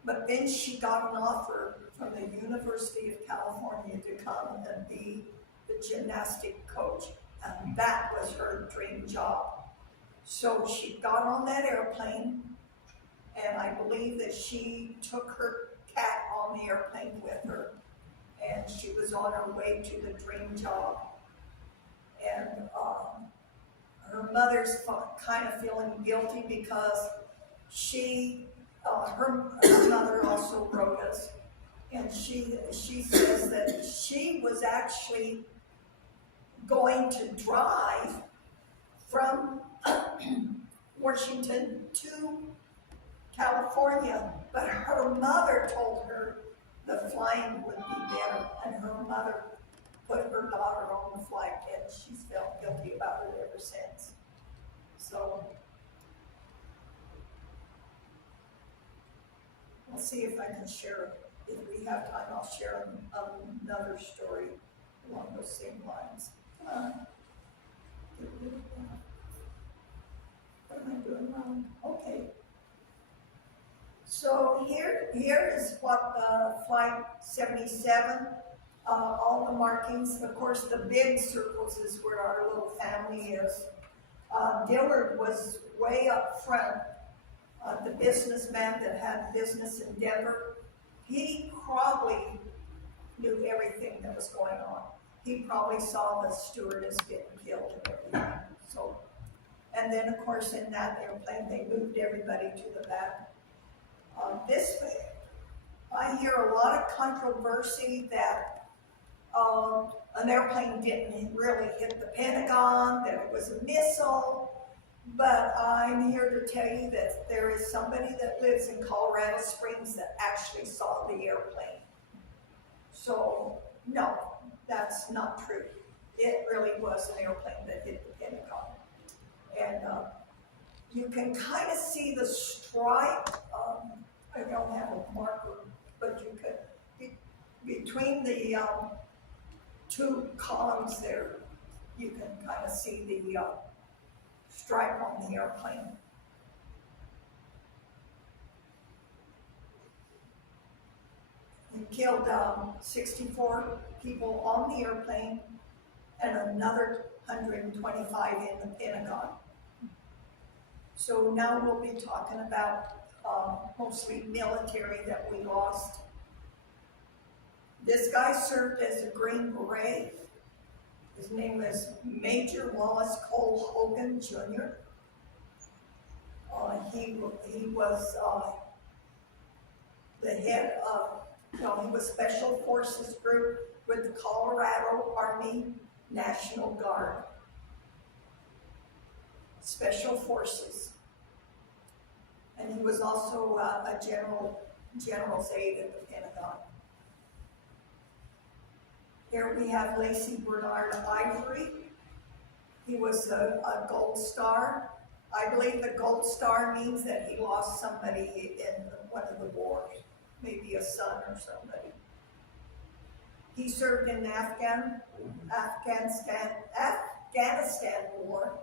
but then she got an offer from the University of California to come and be the gymnastic coach, and that was her dream job. So she got on that airplane, and I believe that she took her cat on the airplane with her, and she was on her way to the dream job. And her mother's kind of feeling guilty because her mother also wrote us, and she says that she was actually going to drive from Washington to California, but her mother told her the flying would be better, and her mother put her daughter on the flight, and she's felt guilty about it ever since. So I'll see if I can share, if we have time, I'll share another story along those same lines. What am I doing wrong? Okay. So here is what the Flight 77, all the markings. Of course, the big circles is where our little family is. Dillard was way up front, the businessman that had business in Denver. He probably knew everything that was going on. He probably saw the stewardess getting killed and everything. So, and then of course in that airplane they moved everybody to the back. This way, I hear a lot of controversy that an airplane didn't really hit the Pentagon, that it was a missile, but I'm here to tell you that there is somebody that lives in Colorado Springs that actually saw the airplane. So, no, that's not true. It really was an airplane that hit the Pentagon. And you can kind of see the stripe. I don't have a marker, but you could, between the two columns there, you can kind of see the stripe on the airplane. It killed 64 people on the airplane and another 125 in the Pentagon. So now we'll be talking about mostly military that we lost. This guy served as a Green Beret. His name is Major Wallace Cole Hogan Jr. He was the head of, he was Special Forces Group with the Colorado Army National Guard. Special Forces. And he was also a general's aide at the Pentagon. Here we have Lacey Bernard Ivory. He was a Gold Star. I believe the Gold Star means that he lost somebody in one of the wars, maybe a son or somebody. He served in the Afghanistan War.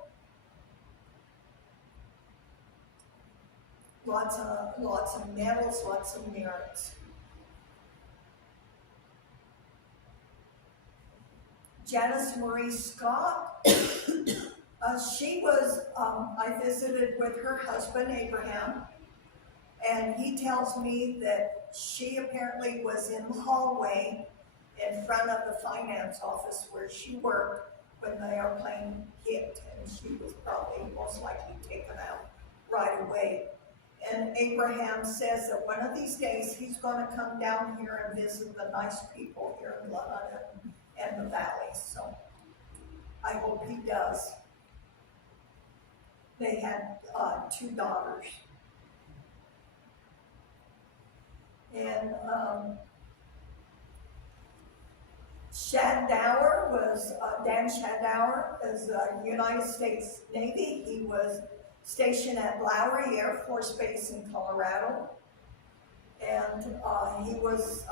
lots of medals, lots of merits. Janice Marie Scott, she was, I visited with her husband, Abraham, and he tells me that she apparently was in the hallway in front of the finance office where she worked when the airplane hit, and she was probably most likely taken out right away. And Abraham says that one of these days he's going to come down here and visit the nice people here in London and the valley. So I hope he does. They had 2 daughters. And Shadauer was, Dan Shadauer is United States Navy. He was stationed at Lowry Air Force Base in Colorado. And he was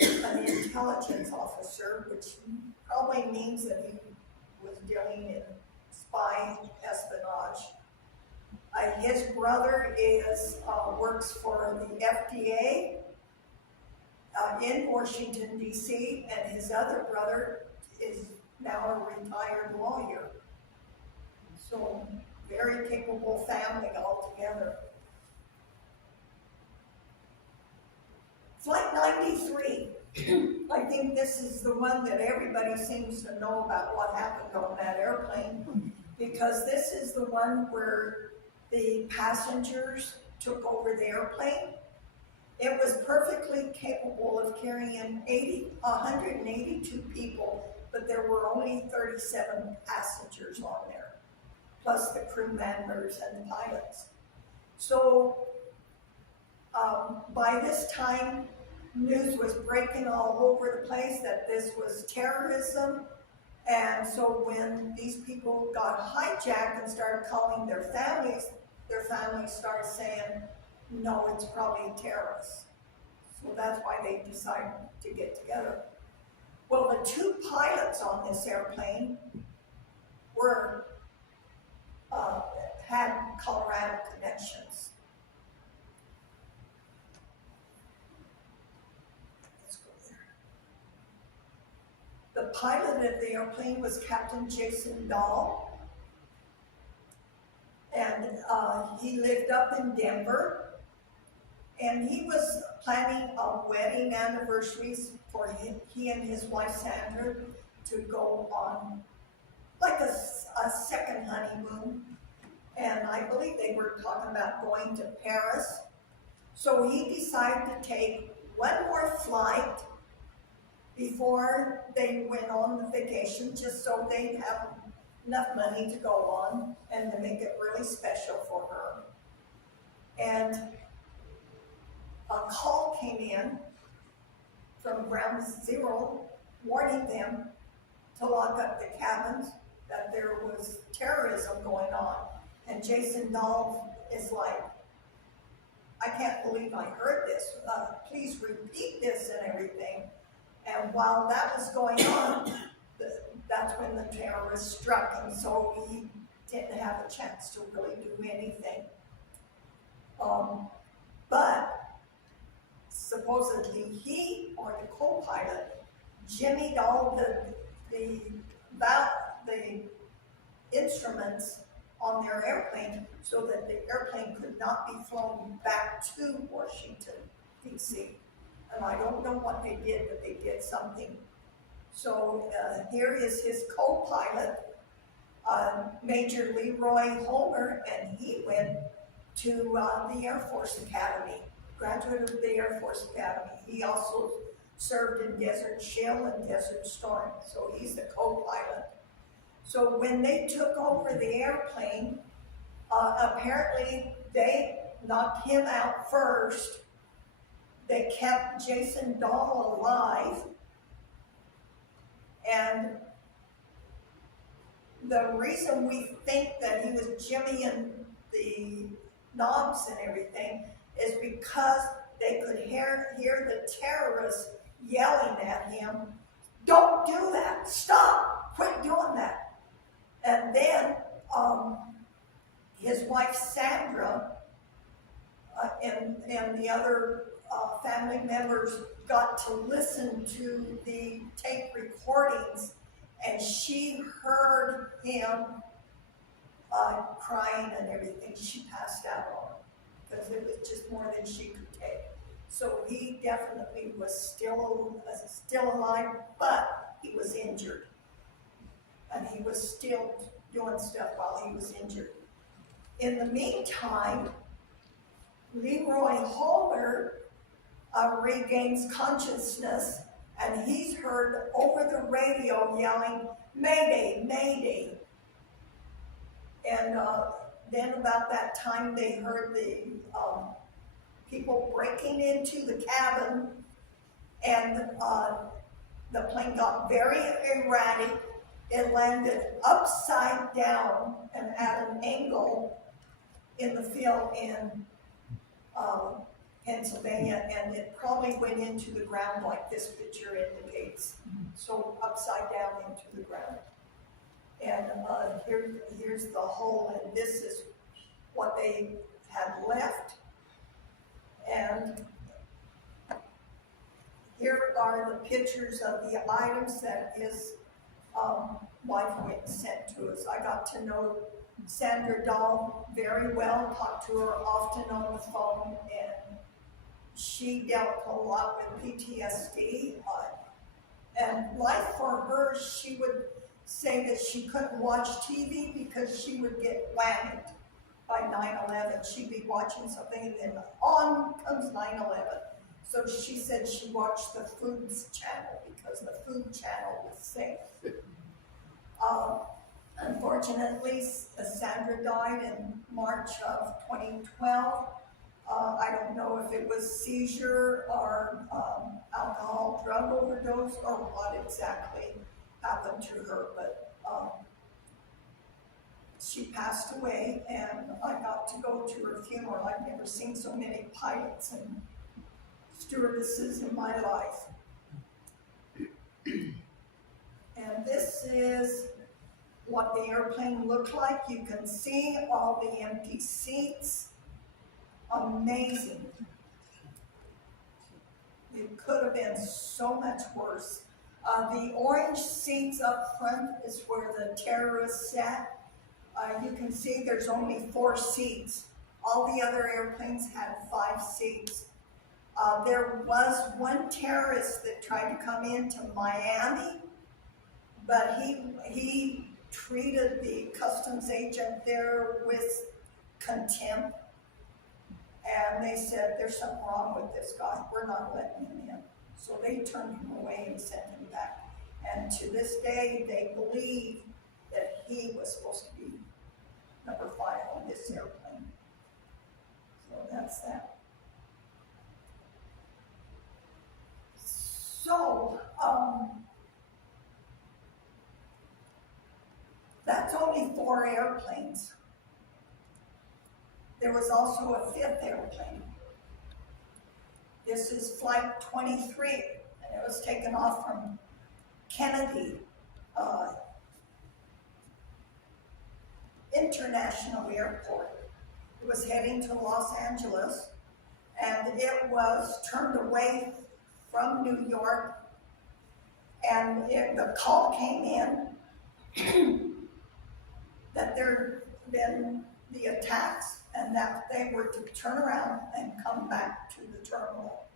an intelligence officer, which probably means that he was dealing in spy espionage. His brother works for the FDA in Washington, D.C., and his other brother is now a retired lawyer. So, very capable family altogether. Flight 93. I think this is the one that everybody seems to know about what happened on that airplane, because this is the one where the passengers took over the airplane. It was perfectly capable of carrying 182 people, but there were only 37 passengers on there, plus the crew members and the pilots. So by this time, news was breaking all over the place that this was terrorism. And so when these people got hijacked and started calling their families started saying, no, it's probably terrorists. So that's why they decided to get together. Well, the 2 pilots on this airplane had Colorado connections. Let's go there. The pilot of the airplane was Captain Jason Dahl. And he lived up in Denver, and he was planning a wedding anniversaries for he and his wife Sandra to go on like a second honeymoon. And I believe they were talking about going to Paris. So he decided to take one more flight before they went on the vacation, just so they'd have enough money to go on and to make it really special for her. And a call came in from Ground Zero warning them to lock up the cabins, that there was terrorism going on. And Jason Dahl is like, I can't believe I heard this. Please repeat this and everything. And while that was going on, that's when the terrorists struck, and so he didn't have a chance to really do anything. But supposedly he, or the co-pilot, jimmied all the instruments on their airplane so that the airplane could not be flown back to Washington, D.C. And I don't know what they did, but they did something. So here is his co-pilot, Major Leroy Homer, and he went to the Air Force Academy, graduate of the Air Force Academy. He also served in Desert Shield and Desert Storm, so he's the co-pilot. So when they took over the airplane, apparently they knocked him out first. They kept Jason Dahl alive. And the reason we think that he was jimmying the knobs and everything is because they could hear the terrorists yelling at him, "Don't do that, stop, quit doing that." And then his wife Sandra and the other family members got to listen to the tape recordings, and she heard him crying and everything. She passed out on him because it was just more than she could take. So he definitely was still alive, but he was injured, and he was still doing stuff while he was injured. In the meantime, Leroy Holder regains consciousness, and he's heard over the radio yelling, "Mayday, Mayday." And then about that time, they heard the people breaking into the cabin, and the plane got very erratic. It landed upside down and at an angle in the field in Pennsylvania, and it probably went into the ground like this picture indicates. So upside down into the ground. And here's the hole, and this is what they had left. And here are the pictures of the items that his wife went sent to us. I got to know Sandra Dahl very well, talked to her often on the phone, and she dealt a lot with PTSD. And life for her, she would say that she couldn't watch TV because she would get whammed by 9/11. She'd be watching something and then on comes 9/11. So she said she watched the Foods channel because the Food channel was safe. Unfortunately, Sandra died in March of 2012. I don't know if it was seizure or alcohol drug overdose or what exactly happened to her, but she passed away, and I got to go to her funeral. I've never seen so many pilots and stewardesses in my life. And this is what the airplane looked like. You can see all the empty seats. Amazing. It could have been so much worse. The orange seats up front is where the terrorists sat. You can see there's only 4 seats. All the other airplanes had 5 seats. There was one terrorist that tried to come into Miami, but he treated the customs agent there with contempt. And they said, "There's something wrong with this guy. We're not letting him in." So they turned him away and sent him back. And to this day, they believe that he was supposed to be number 5 on this airplane. So that's that. So, that's only 4 airplanes. There was also a 5th airplane. This is Flight 23, and it was taken off from Kennedy International Airport. It was heading to Los Angeles, and it was turned away from New York, and the call came in that there had been the attacks and that they were to turn around and come back to the terminal.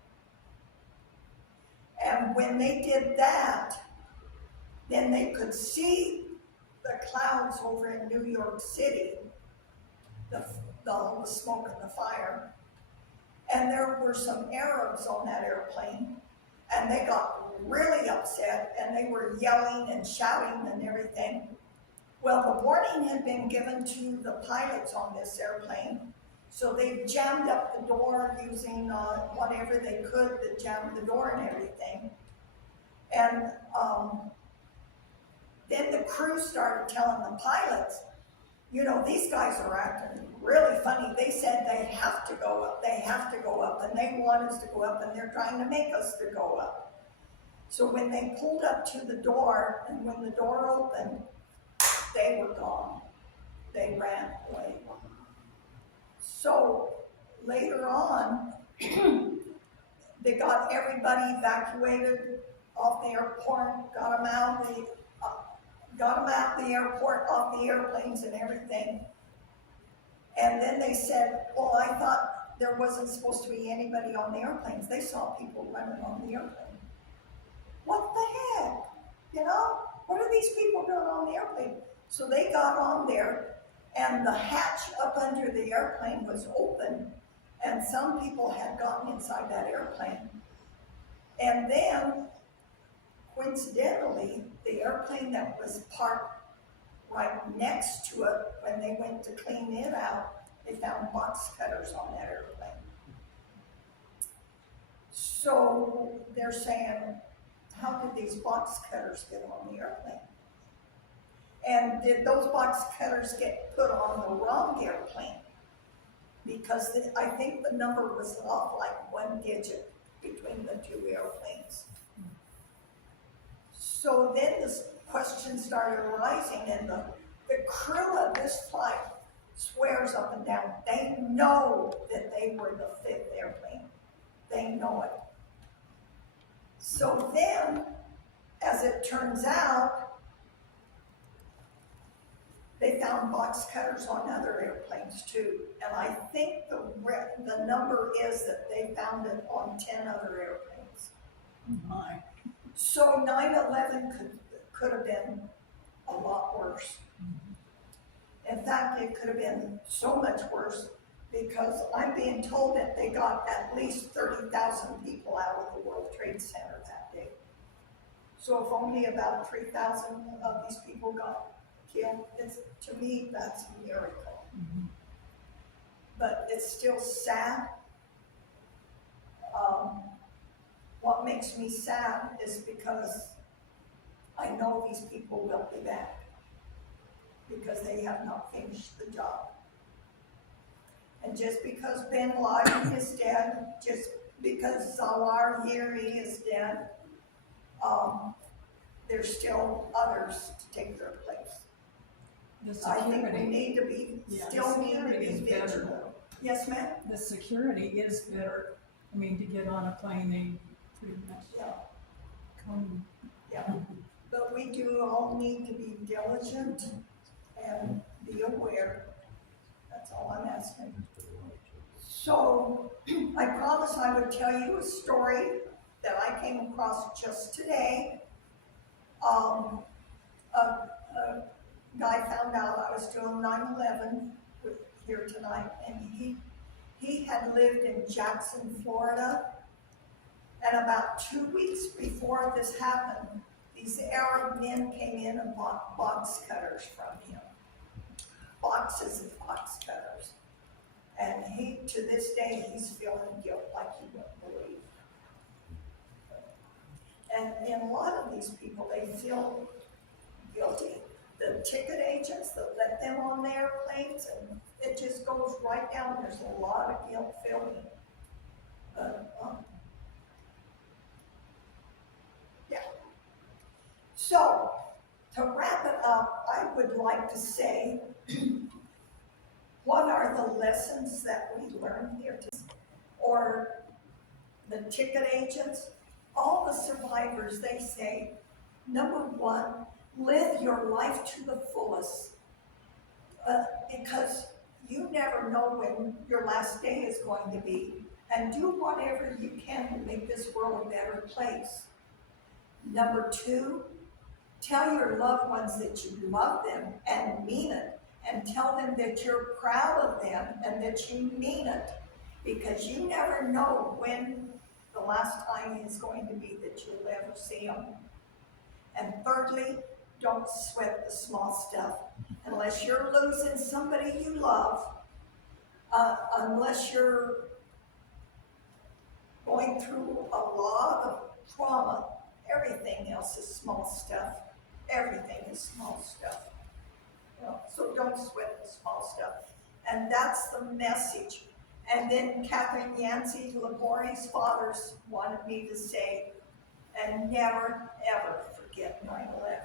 And when they did that, then they could see the clouds over in New York City, the smoke and the fire. And there were some Arabs on that airplane, and they got really upset, and they were yelling and shouting and everything. Well, the warning had been given to the pilots on this airplane, so they jammed up the door using whatever they could to jam the door and everything. And then the crew started telling the pilots, "You know, these guys are acting really funny. They said they have to go up, they have to go up, and they want us to go up, and they're trying to make us to go up." So when they pulled up to the door, and when the door opened, they were gone. They ran away. So later on, They got everybody evacuated off the airport, got them out the airport, off the airplanes and everything. And then they said, well, I thought there wasn't supposed to be anybody on the airplanes. They saw people running on the airplane. What the heck? You know, what are these people doing on the airplane? So they got on there, and the hatch up under the airplane was open, and some people had gotten inside that airplane. And then, coincidentally, the airplane that was parked right next to it, when they went to clean it out, they found box cutters on that airplane. So they're saying, how did these box cutters get on the airplane? And did those box cutters get put on the wrong airplane? Because I think the number was off like 1 digit between the two airplanes. So then this question started arising, and the crew of this flight swears up and down, they know that they were the 5th airplane. They know it. So then, as it turns out, they found box cutters on other airplanes too. And I think the number is that they found it on 10 other airplanes. My. So 9/11 could have been a lot worse. In fact, it could have been so much worse, because I'm being told that they got at least 30,000 people out of the World Trade Center that day. So if only about 3,000 of these people got killed, to me, that's a miracle. Mm-hmm. But it's still sad. What makes me sad is because I know these people will be back, because they have not finished the job. And just because bin Laden is dead, just because Zawahiri is dead, there's still others to take their place. The I think we security, need to be, Yeah, still the need to security be is better. vigilant. Yes, ma'am? the security is better. I mean, to get on a plane, they pretty much Yeah, come. yeah. But we do all need to be diligent and be aware. That's all I'm asking. So, I promised I would tell you a story that I came across just today. A guy found out I was doing 9/11 here tonight, and he had lived in Jackson, Florida, and about 2 weeks before this happened, these Arab men came in and bought box cutters from him. Boxes of box cutters. And to this day, he's feeling guilt like you wouldn't believe. And a lot of these people, they feel guilty. The ticket agents that let them on the airplanes, and it just goes right down. There's a lot of guilt feeling. Yeah. So, to wrap it up, I would like to say, what are the lessons that we learned here today? Or the ticket agents, all the survivors, they say, number one, live your life to the fullest. Because you never know when your last day is going to be. And do whatever you can to make this world a better place. Number two, tell your loved ones that you love them and mean it. And tell them that you're proud of them and that you mean it. Because you never know when the last time is going to be that you'll ever see them. And thirdly, don't sweat the small stuff. Unless you're losing somebody you love, unless you're going through a lot of trauma, everything else is small stuff. Everything is small stuff. So don't sweat the small stuff. And that's the message. And then Catherine Yancey, Laborie's fathers, wanted me to say, and never, ever forget 9/11.